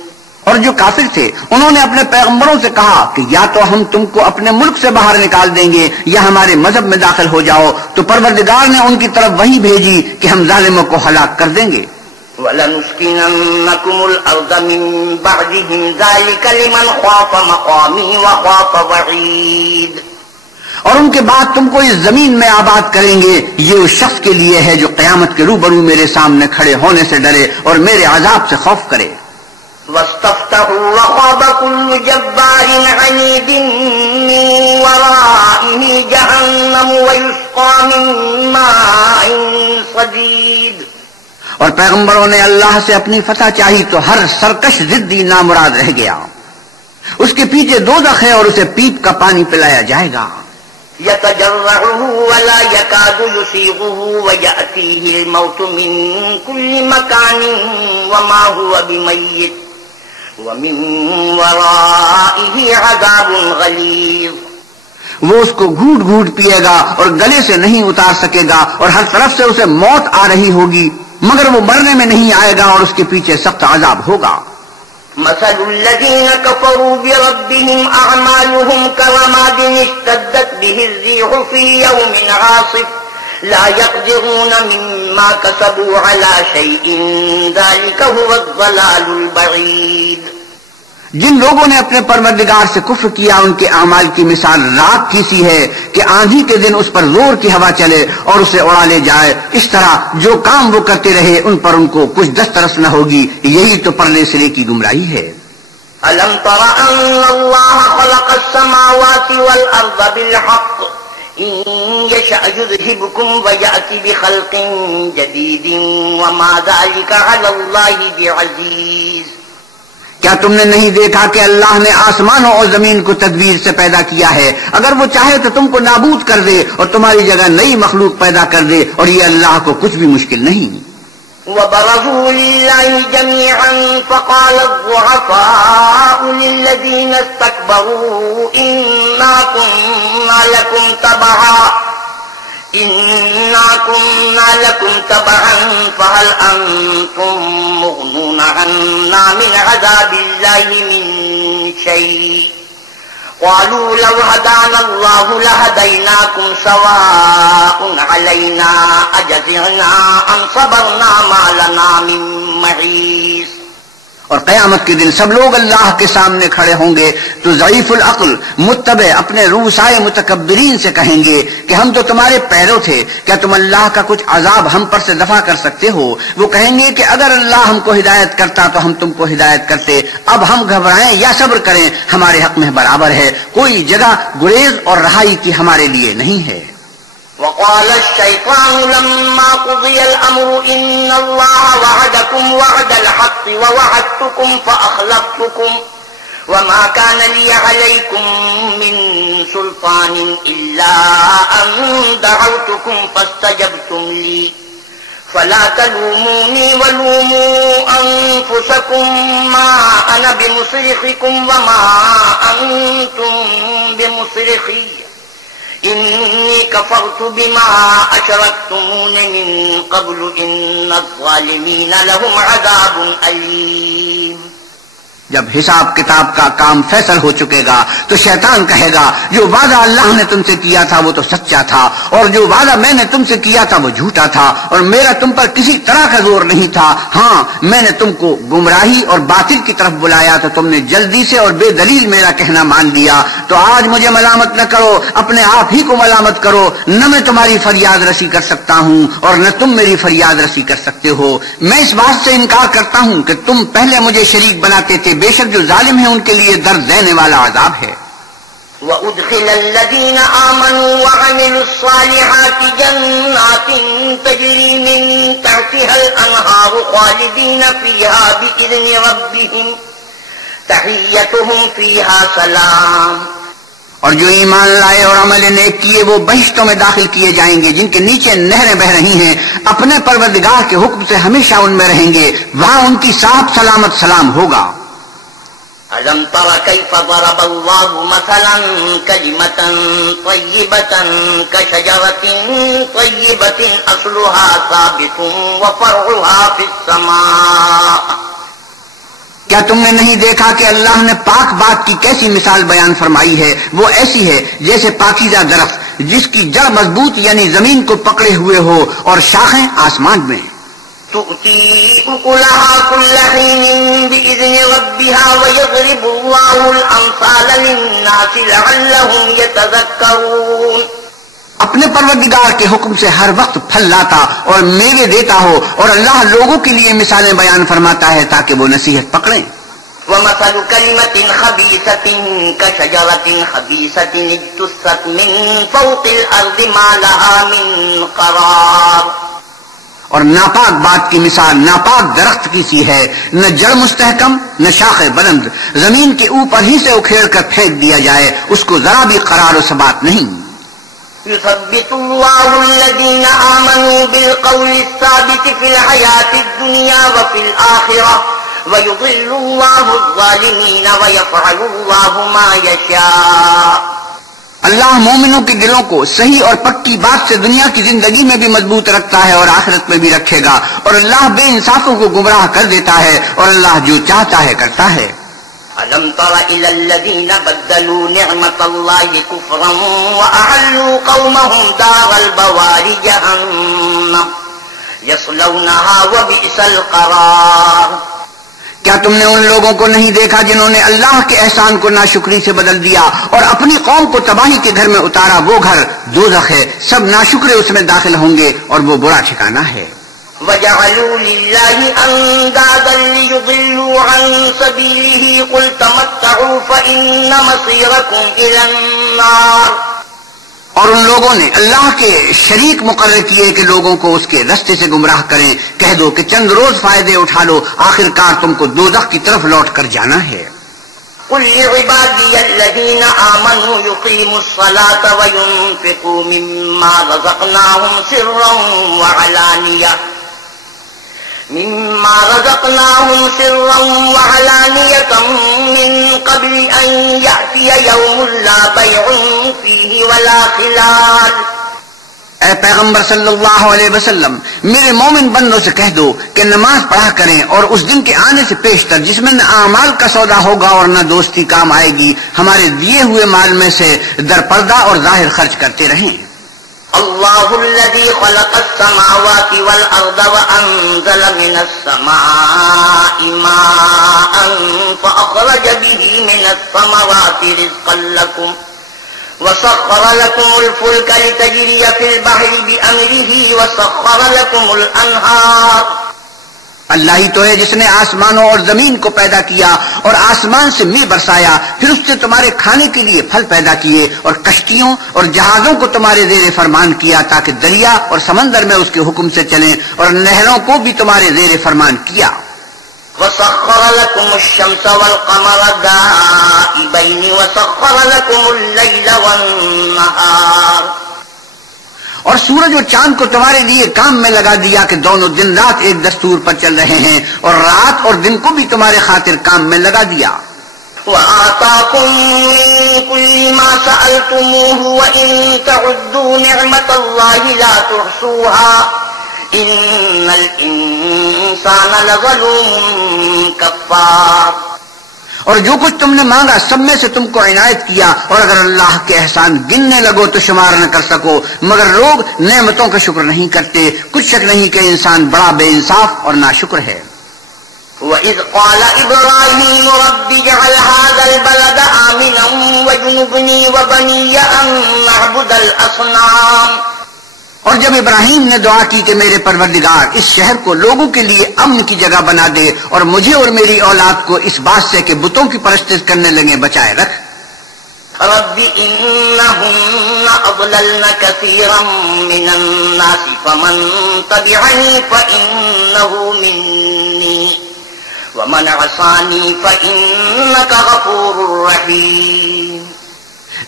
اور جو کافر تھے انہوں نے اپنے پیغمبروں سے کہا کہ یا تو ہم تم کو اپنے ملک سے باہر نکال دیں گے یا ہمارے مذہب میں داخل ہو جاؤ، تو پروردگار نے ان کی طرف وحی بھیجی کہ ہم ظالموں کو ہلاک کر دیں گے۔ وَلَنُسْكِنَنَّكُمُ الْأَرْضَ مِن بَعْدِهِمْ ذَلِكَ لِمَنْ خَافَ مَقَامِي وَخَافَ وَعِيدِ۔ اور ان کے بعد تم کو اس زمین میں آباد کریں گے، یہ اس شخص کے لیے ہے جو قیامت کے روبرو میرے سامنے کھڑے ہونے سے ڈرے اور میرے عذاب سے خوف کرے۔ وَاسْتَفْتَحُوا وَخَابَ كُلُّ جَبَّارٍ عَنِيدٍ مِّن وَرَائِهِ جَهَنَّمُ وَيُسْقَىٰ مِن مَّاءٍ صَدِيدٍ۔ اور پیغمبروں نے اللہ سے اپنی فتح چاہی تو ہر سرکش ضدی نامراد رہ گیا، اس کے پیچھے دوزخ ہے اور اسے پیپ کا پانی پلایا جائے گا۔ يتجرعه ولا يكاد يسيغه ويأتيه الموت من كل مكان وما هو بميت ومن ورائه عذاب غليظ۔ وہ اس کو گھوٹ گھوٹ پیے گا اور گلے سے نہیں اتار سکے گا، اور ہر طرف سے اسے موت آ رہی ہوگی مگر وہ مرنے میں نہیں آئے گا، اور اس کے پیچھے سخت عذاب ہوگا۔ مثل الذين كفروا بربهم أعمالهم كرماد اشتدت به الريح في يوم عاصف لا يقدرون مما كسبوا على شيء ذلك هو الضلال البعيد۔ جن لوگوں نے اپنے پروردگار سے کفر کیا ان کے اعمال کی مثال راک کی سی ہے کہ آندھی کے دن اس پر زور کی ہوا چلے اور اسے اڑا لے جائے، اس طرح جو کام وہ کرتے رہے ان پر ان کو کچھ دسترس نہ ہوگی، یہی تو پرلے سرے کی گمراہی ہے۔ أَلَمْ تَرَ أَنَّ اللَّهَ خَلَقَ السَّمَاوَاتِ وَالْأَرْضَ بِالْحَقِّ إِن يَشَأْ يُذْهِبْكُمْ وَيَأْتِ بِخَلْقٍ جَدِيدٍ وَمَا ذَلِكَ عَلَى اللَّهِ بِعَزِيزٍ۔ کیا تم نے نہیں دیکھا کہ اللہ نے آسمانوں اور زمین کو تدبیر سے پیدا کیا ہے؟ اگر وہ چاہے تو تم کو نابود کر دے اور تمہاری جگہ نئی مخلوق پیدا کر دے، اور یہ اللہ کو کچھ بھی مشکل نہیں۔ وبرزوا لله جميعا فقال الضعفاء للذين استكبروا إنا كنا لكم تبعا فهل أنتم مغنون عنا من عذاب الله من شيء قالوا لو هدانا الله لهديناكم سواء علينا أجزعنا أم صبرنا ما لنا من محيص. اور قیامت کے دن سب لوگ اللہ کے سامنے کھڑے ہوں گے تو ضعیف العقل متبع اپنے روسائے متکبرین سے کہیں گے کہ ہم تو تمہارے پیرو تھے، کیا تم اللہ کا کچھ عذاب ہم پر سے دفع کر سکتے ہو؟ وہ کہیں گے کہ اگر اللہ ہم کو ہدایت کرتا تو ہم تم کو ہدایت کرتے، اب ہم گھبرائیں یا صبر کریں ہمارے حق میں برابر ہے، کوئی جگہ گریز اور رہائی کی ہمارے لیے نہیں ہے. وقال الشيطان لما قضي الأمر إن الله وعدكم وعد الحق ووعدتكم فأخلفتكم وما كان لي عليكم من سلطان إلا أن دعوتكم فاستجبتم لي فلا تلوموني ولوموا أنفسكم ما أنا بمصرخكم وما أنتم بمصرخي إني كفرت بما أشركتمون من قبل إن الظالمين لهم عذاب أليم. جب حساب کتاب کا کام فیصل ہو چکے گا تو شیطان کہے گا جو وعدہ اللہ نے تم سے کیا تھا وہ تو سچا تھا اور جو وعدہ میں نے تم سے کیا تھا وہ جھوٹا تھا اور میرا تم پر کسی طرح کا زور نہیں تھا. ہاں میں نے تم کو گمراہی اور باطل کی طرف بلایا تو تم نے جلدی سے اور بے دلیل میرا کہنا مان لیا. تو آج مجھے ملامت نہ کرو، اپنے آپ ہی کو ملامت کرو. نہ میں تمہاری فریاد رسی کر سکتا ہوں اور نہ تم میری فریاد رسی کر سکتے ہو. میں اس بات سے انکار کرتا ہوں کہ تم پہلے مجھے شریک بناتے تھے. بے شک جو ظالم ہیں ان کے لیے درد دینے والا عذاب ہے. وَأُدْخِلَ الَّذِينَ آمَنُوا وَعَمِلُوا الصَّالِحَاتِ جَنَّاتٍ تَجْرِي مِن تَحْتِهَا الْأَنْهَارُ خَالِدِينَ فِيهَا بِإِذْنِ رَبِّهِمْ تَحِيَّتُهُمْ فِيهَا سَلَامٌ. اور جو ایمان لائے اور عمل نیک کیے وہ بہشتوں میں داخل کیے جائیں گے جن کے نیچے نہریں بہ رہی ہیں، اپنے پروردگار کے حکم سے ہمیشہ ان میں رہیں گے، وہاں ان کی صاحب سلامت سلام ہوگا. أَلَمْ تَرَ كَيْفَ ضَرَبَ اللَّهُ مَثَلًا كَلِمَةً طَيِّبَةً كَشَجَرَةٍ طَيِّبَةٍ أَصْلُهَا ثَابِتٌ وَفَرْعُهَا فِي السَّمَاءِ. کیا تم نے نہیں دیکھا کہ اللہ نے پاک بات کی کیسی مثال بیان فرمائی ہے؟ وہ ایسی ہے جیسے پاکیزہ درخت جس کی جڑ مضبوط یعنی زمین کو پکڑے ہوئے ہو اور شاخیں آسمان میں. تؤتي أكلها كل حين بإذن ربها ويضرب الله الأمثال للناس لعلهم يتذكرون. اپنے پروردگار کے حکم سے ہر وقت پھل لاتا اور میوے دیتا ہو اور اللہ لوگوں کے لیے مثالیں بیان فرماتا ہے تاکہ وہ نصیحت پکڑیں. ومثل كلمة خبيثة كشجرة خبيثة اجتثت من فوق الأرض ما لها من قرار. اور ناپاک بات کی مثال ناپاک درخت کی سی ہے، نہ جڑ مستحکم نہ شاخیں بلند، زمین کے اوپر ہی سے اکھیڑ کر پھینک دیا جائے، اس کو ذرا بھی قرار و ثبات نہیں. يثبت الله الذين آمنوا بالقول الثابت في الحياة الدنيا وفي الآخرة ويضل الله الظالمين ويفعل الله ما يشاء. اللہ مومنوں کے دلوں کو صحیح اور پکی بات سے دنیا کی زندگی میں بھی مضبوط رکھتا ہے اور آخرت میں بھی رکھے گا، اور اللہ بے انصافوں کو گمراہ کر دیتا ہے اور اللہ جو چاہتا ہے کرتا ہے. أَلَمْ تَرَ إِلَى الَّذِينَ بَدَّلُوا نِعْمَةَ اللَّهِ كُفْرًا وَأَحَلُّوا قَوْمَهُمْ دَارَ الْبَوَارِ جَهَنَّمَ يَصْلَوْنَهَا وَبِئْسَ الْقَرَارُ. کیا تم نے ان لوگوں کو نہیں دیکھا جنہوں نے اللہ کے احسان کو ناشکری سے بدل دیا اور اپنی قوم کو تباہی کے گھر میں اتارا؟ وہ گھر دوزخ ہے، سب ناشکرے اس میں داخل ہوں گے اور وہ برا ٹھکانہ ہے. وَجَعَلُوا لِلَّهِ أَنْدَادًا لِيُضِلُّوا عَنْ سَبِيلِهِ قُلْ تَمَتَّعُوا فَإِنَّ مَصِيرَكُمْ إِلَى النَّارِ. اور ان لوگوں نے اللہ کے شریک مقرر کیے کہ لوگوں کو اس کے رستے سے گمراہ کریں. کہہ دو کہ چند روز فائدے اٹھا لو، آخر کار تم کو دوزخ کی طرف لوٹ کر جانا ہے. قل لعبادي الذين آمنوا يقيموا الصلاة وينفقوا مما رزقناهم سرا وعلانية مما رزقناهم سرا وعلانية من قبل أن يأتي يوم لا بيع فيه ولا خلال. اے پیغمبر صلی اللہ علیہ وسلم، میرے مومن بندوں سے کہہ دو کہ نماز پڑھا کریں اور اس دن کے آنے سے پیشتر جس میں نہ اعمال کا سودا ہوگا اور نہ دوستی کام آئے گی، ہمارے دیے ہوئے مال میں سے در پردہ اور ظاہر خرچ کرتے رہیں. اللہ الذي خلق السماوات والأرض وأنزل من السماء ماء فأخرج به من الثمرات رزقا لكم وسخر لكم الفلك لتجري في البحر بأمره وسخر لكم الأنهار. اللہ ہی تو ہے جس نے آسمانوں اور زمین کو پیدا کیا اور آسمان سے می برسایا، پھر اس سے تمہارے کھانے کے لیے پھل پیدا کیے اور کشتیوں اور جہازوں کو تمہارے زیر فرمان کیا تاکہ دریا اور سمندر میں اس کے حکم سے چلیں، اور نہروں کو بھی تمہارے زیر فرمان کیا. وسخر لكم الشمس والقمر دائبين وسخر لكم الليل والنهار. اور سورج اور چاند کو تمہارے لیے کام میں لگا دیا کہ دونوں دن رات ایک دستور پر چل رہے ہیں، اور رات اور دن کو بھی تمہارے خاطر کام میں لگا دیا. وآتاكم من كل ما سألتموه وإن تعدوا نعمة الله لا تحصوها إن الإنسان لظلوم كفار. اور جو کچھ تم نے مانگا سب میں سے تم کو عنایت کیا، اور اگر اللہ کے احسان گننے لگو تو شمار نہ کر سکو، مگر لوگ نعمتوں کا شکر نہیں کرتے. کچھ شک نہیں کہ انسان بڑا بے انصاف اور ناشکر ہے. وَإِذْ قَالَ إِبْرَاهِيمُ رَبِّ اجْعَلْ هَٰذَا الْبَلَدَ آمِنًا وَاجْنُبْنِي وَبَنِيَّ أَن نَّعْبُدَ الْأَصْنَامَ. اور جب ابراہیم نے دعا کی کہ میرے پروردگار اس شہر کو لوگوں کے لیے امن کی جگہ بنا دے اور مجھے اور میری اولاد کو اس بات سے کہ بتوں کی پرستش کرنے لگے بچائے رکھ. رب إنهن أضللن كثيرا من الناس فمن تبعني فإنه مني ومن عصاني فإنك غفور رحيم.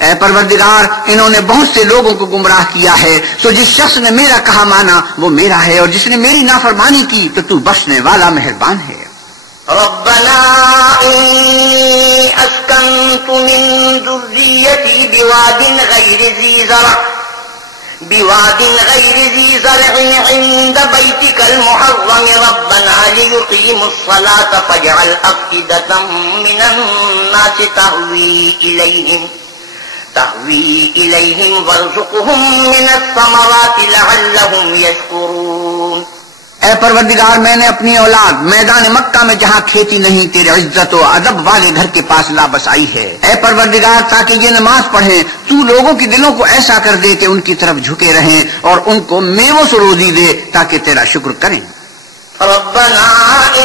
اے پروردگار، انہوں نے بہت سے لوگوں کو گمراہ کیا ہے، سو جس شخص نے میرا کہا مانا وہ میرا ہے، اور جس نے میری نافرمانی کی تو تو بخشنے والا مہربان ہے. ربنا إني أسكنت من ذريتي بواد غير ذي زرع عند بيتك المحرم ربنا ليقيموا الصلاة فاجعل أفئدة من الناس تهوي إليهم وارزقهم من الثمرات لعلهم يشكرون. اے پروردگار، میں نے اپنی اولاد میدان مکہ میں جہاں کھیتی نہیں تیرے عزت و ادب والے گھر کے پاس لا بسائی ہے. اے پروردگار، تاکہ یہ نماز پڑھیں تو لوگوں کے دلوں کو ایسا کر دے کہ ان کی طرف جھکے رہیں اور ان کو میووں سے روزی دے تاکہ تیرا شکر کریں. ربنا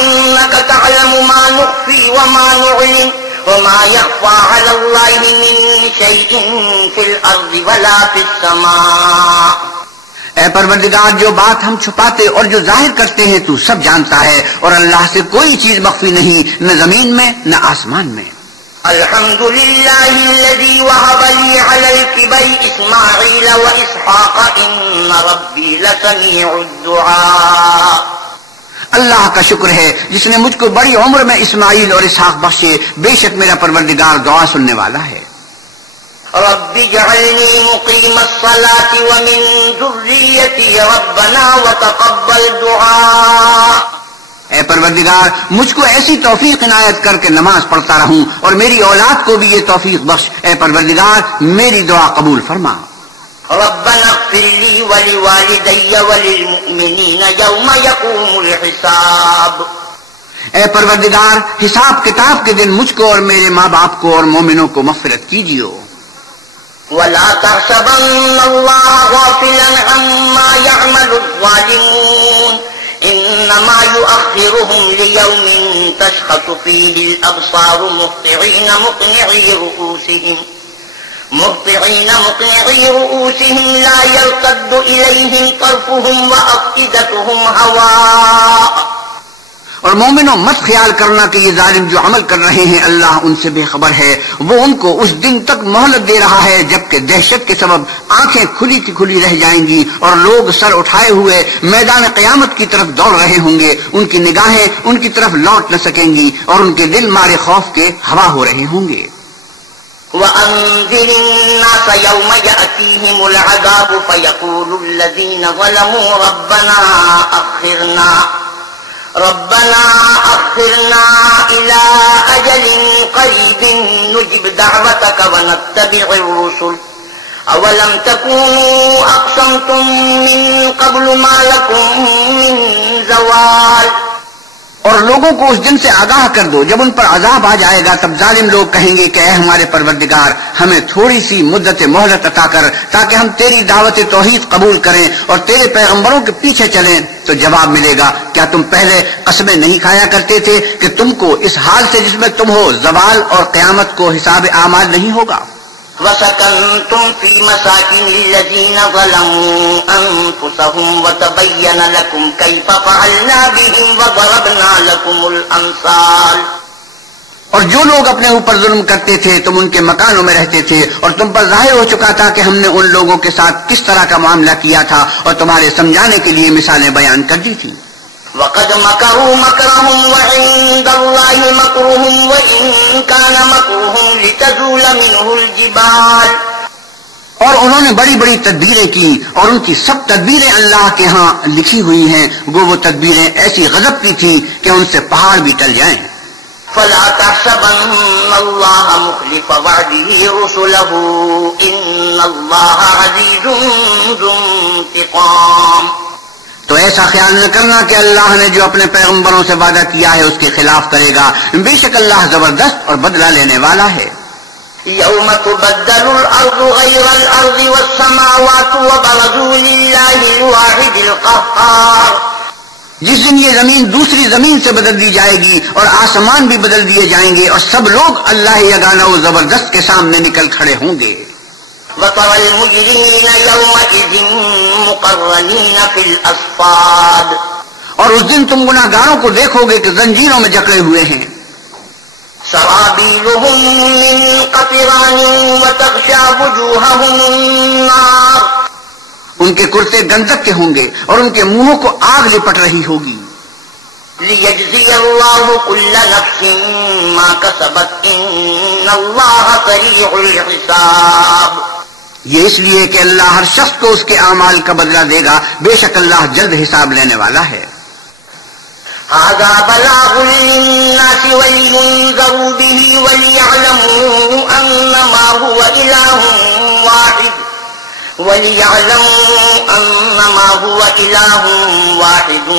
إنك تعلم ما نخفي وما نعلن وما يخفى على الله من شيء في الأرض ولا في السماء. اے پروردگار، جو بات ہم چھپاتے اور جو ظاہر کرتے ہیں تو سب جانتا ہے، اور اللہ سے کوئی چیز مخفی نہیں، نہ زمین میں نہ آسمان میں. الحمد لله الذي وهب لي على الكبر إسماعيل وإسحاق إن ربي لسميع الدعاء. اللہ کا شکر ہے جس نے مجھ کو بڑی عمر میں اسماعیل اور اسحاق بخشے، بے شک میرا پروردگار دعا سننے والا ہے. رب اجعلني مقيم الصلاة ومن ذريتي ربنا وتقبل دعاء. اے پروردگار، مجھ کو ایسی توفیق عنایت کر کے نماز پڑھتا رہوں اور میری اولاد کو بھی یہ توفیق بخش. اے پروردگار، میری دعا قبول فرما. ربنا اغفر لي ولوالدي وللمؤمنين يوم يقوم الحساب. اے پروردگار، حساب کتاب کے دن مجھ کو اور میرے ماں باپ کو اور مومنوں کو مغفرت کیجیے. ولا تحسبن الله غافلا عما يعمل الظالمون إنما يؤخرهم ليوم تشخص فيه الأبصار مهطعين مقنعي رؤوسهم لا يرتد إليهم طرفهم وأفئدتهم هواء. اور مومنوں مت خیال کرنا کہ یہ ظالم جو عمل کر رہے ہیں اللہ ان سے بے خبر ہے، وہ ان کو اس دن تک مہلت دے رہا ہے جبکہ دہشت کے سبب آنکھیں کھلی کی کھلی رہ جائیں گی اور لوگ سر اٹھائے ہوئے میدان قیامت کی طرف دوڑ رہے ہوں گے، ان کی نگاہیں ان کی طرف لوٹ نہ سکیں گی اور ان کے دل مارے خوف کے ہوا ہو رہے ہوں گے۔ وَأَنذِرِ النَّاسَ يَوْمَ يَأْتِيهِمُ الْعَذَابُ فَيَقُولُ الَّذِينَ ظَلَمُوا رَبَّنَا أَخِّرْنَا إِلَىٰ أَجَلٍ قَرِيبٍ نُجِبْ دَعْوَتَكَ وَنَتَّبِعِ الرُّسُلَ أَوَلَمْ تَكُونُوا أَقْسَمْتُم مِّن قَبْلُ مَا لَكُم مِّن زَوَالٍ۔ اور لوگوں کو اس دن سے آگاہ کر دو جب ان پر عذاب آ جائے گا، تب ظالم لوگ کہیں گے کہ اے ہمارے پروردگار ہمیں تھوڑی سی مدت مہلت عطا کر تاکہ ہم تیری دعوت توحید قبول کریں اور تیرے پیغمبروں کے پیچھے چلیں۔ تو جواب ملے گا کیا تم پہلے قسمیں نہیں کھایا کرتے تھے کہ تم کو اس حال سے جس میں تم ہو زوال اور قیامت کو حساب اعمال نہیں ہوگا؟ وَسَكَنْتُمْ فِي مَسَاكِنِ الَّذِينَ ظَلَمُوا أَنفُسَهُمْ وَتَبَيَّنَ لَكُمْ كَيْفَ فَعَلْنَا بِهِمْ وَضَرَبْنَا لَكُمُ الْأَمْثَالَ۔ اور جو لوگ اپنے اوپر ظلم کرتے تھے تم ان کے مکانوں میں رہتے تھے اور تم پر ظاہر ہو چکا تھا کہ ہم نے ان لوگوں کے ساتھ کس طرح کا معاملہ کیا تھا اور تمہارے سمجھانے کے لیے مثالیں بیان کر دی تھی۔ وَقَدْ مَكَرُوا مَكْرَهُمْ وَعِندَ اللَّهِ مَكْرُهُمْ وَإِن كَانَ مَكْرُهُمْ لِتَزُولَ مِنْهُ الْجِبَالُ۔ اور انہوں نے بڑی بڑی تدبیریں کی اور ان کی سب تدبیریں اللہ کے ہاں لکھی ہوئی ہیں، وہ تدبیریں ایسی غضب کی تھی کہ ان سے پہاڑ بھی ٹل جائیں۔ فَلَا تَحْسَبَنَّ اللَّهَ مُخْلِفَ وَعْدِهِ رُسُلَهُ إِنَّ اللَّهَ عَزِيزٌ ذُو انتِقَامٍ۔ تو ایسا خیال نہ کرنا کہ اللہ نے جو اپنے پیغمبروں سے وعدہ کیا ہے اس کے خلاف کرے گا، بے شک اللہ زبردست اور بدلہ لینے والا ہے۔ يَوْمَ تُبَدَّلُ الْأَرْضُ غَيْرَ الْأَرْضِ وَالسَّمَاوَاتُ وَبَرَزُوا لِلَّهِ الْوَاحِدِ الْقَهَّارِ۔ جس دن یہ زمین دوسری زمین سے بدل دی جائے گی اور آسمان بھی بدل دیے جائیں گے اور سب لوگ اللہ یگانہ و زبردست کے سامنے نکل کھڑے ہوں گے۔ وَتَرَى الْمُجْرِمِينَ يَوْمَئِذٍ مُقَرَّنِينَ فِي الْأَصْفَادِ۔ اور اس دن تم گناہگاروں کو دیکھو گے کہ زنجیروں میں جکڑے ہوئے ہیں۔ سَرَابِيلُهُم مِّن قَطِرَانٍ وَتَغْشَىٰ وُجُوهَهُمُ النَّارُ۔ ان کے کرتے گندک کے ہوں گے اور ان کے منہوں کو آگ لپٹ رہی ہوگی۔ لِيَجْزِيَ اللَّهُ كُلَّ نَفْسٍ مَّا كَسَبَتْ إِنَّ اللَّهَ سَرِيعُ الْحِسَابِ۔ یہ اس لیے کہ اللہ ہر شخص کو اس کے اعمال کا بدلہ دے گا، بے شک اللہ جلد حساب لینے والا ہے۔ هَذَا بَلَاغٌ لِّلنَّاسِ وَلِيُنذَرُوا بِهِ وَلِيَعْلَمُوا أَنَّمَا هُوَ إِلَٰهٌ وَاحِدٌ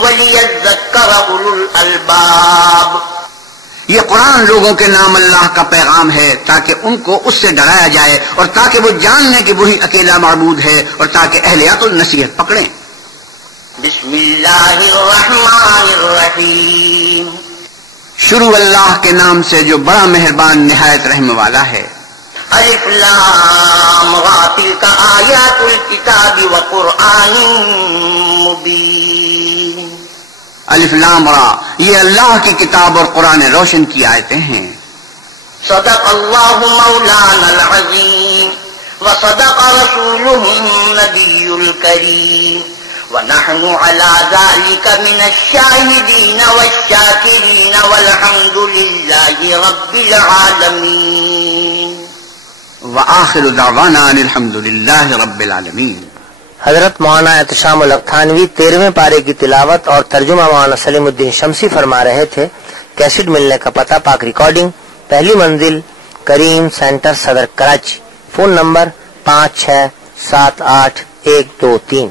وَلِيَذَّكَّرَ أُولُو الْأَلْبَابِ۔ یہ قرآن لوگوں کے نام اللہ کا پیغام ہے تاکہ ان کو اس سے ڈرایا جائے اور تاکہ وہ جان لیں کہ وہی اکیلا معبود ہے اور تاکہ اہل عقل نصیحت پکڑیں۔ بسم اللہ الرحمن الرحیم۔ شروع اللہ کے نام سے جو بڑا مہربان نہایت رحم والا ہے۔ الف لام را تلک آیات الکتاب وقرآن مبین۔ الف لام را یہ اللہ کی کتاب اور قرآن روشن کی آیتیں ہیں۔ صدق اللہ مولانا العظیم وصدق رسولہ النبی الکریم ونحن على ذلك من الشاهدين والشاكرين والحمد لله رب العالمين وآخر دعوانا الحمد لله رب العالمین۔ حضرت مولانا احتشام الافغانوی 13ویں پارے کی تلاوت اور ترجمہ مولانا سلیم الدین شمسی فرما رہے تھے۔ کیسٹ ملنے کا پتہ پاک ریکارڈنگ، پہلی منزل کریم سینٹر صدر کراچی، فون نمبر 5678 123۔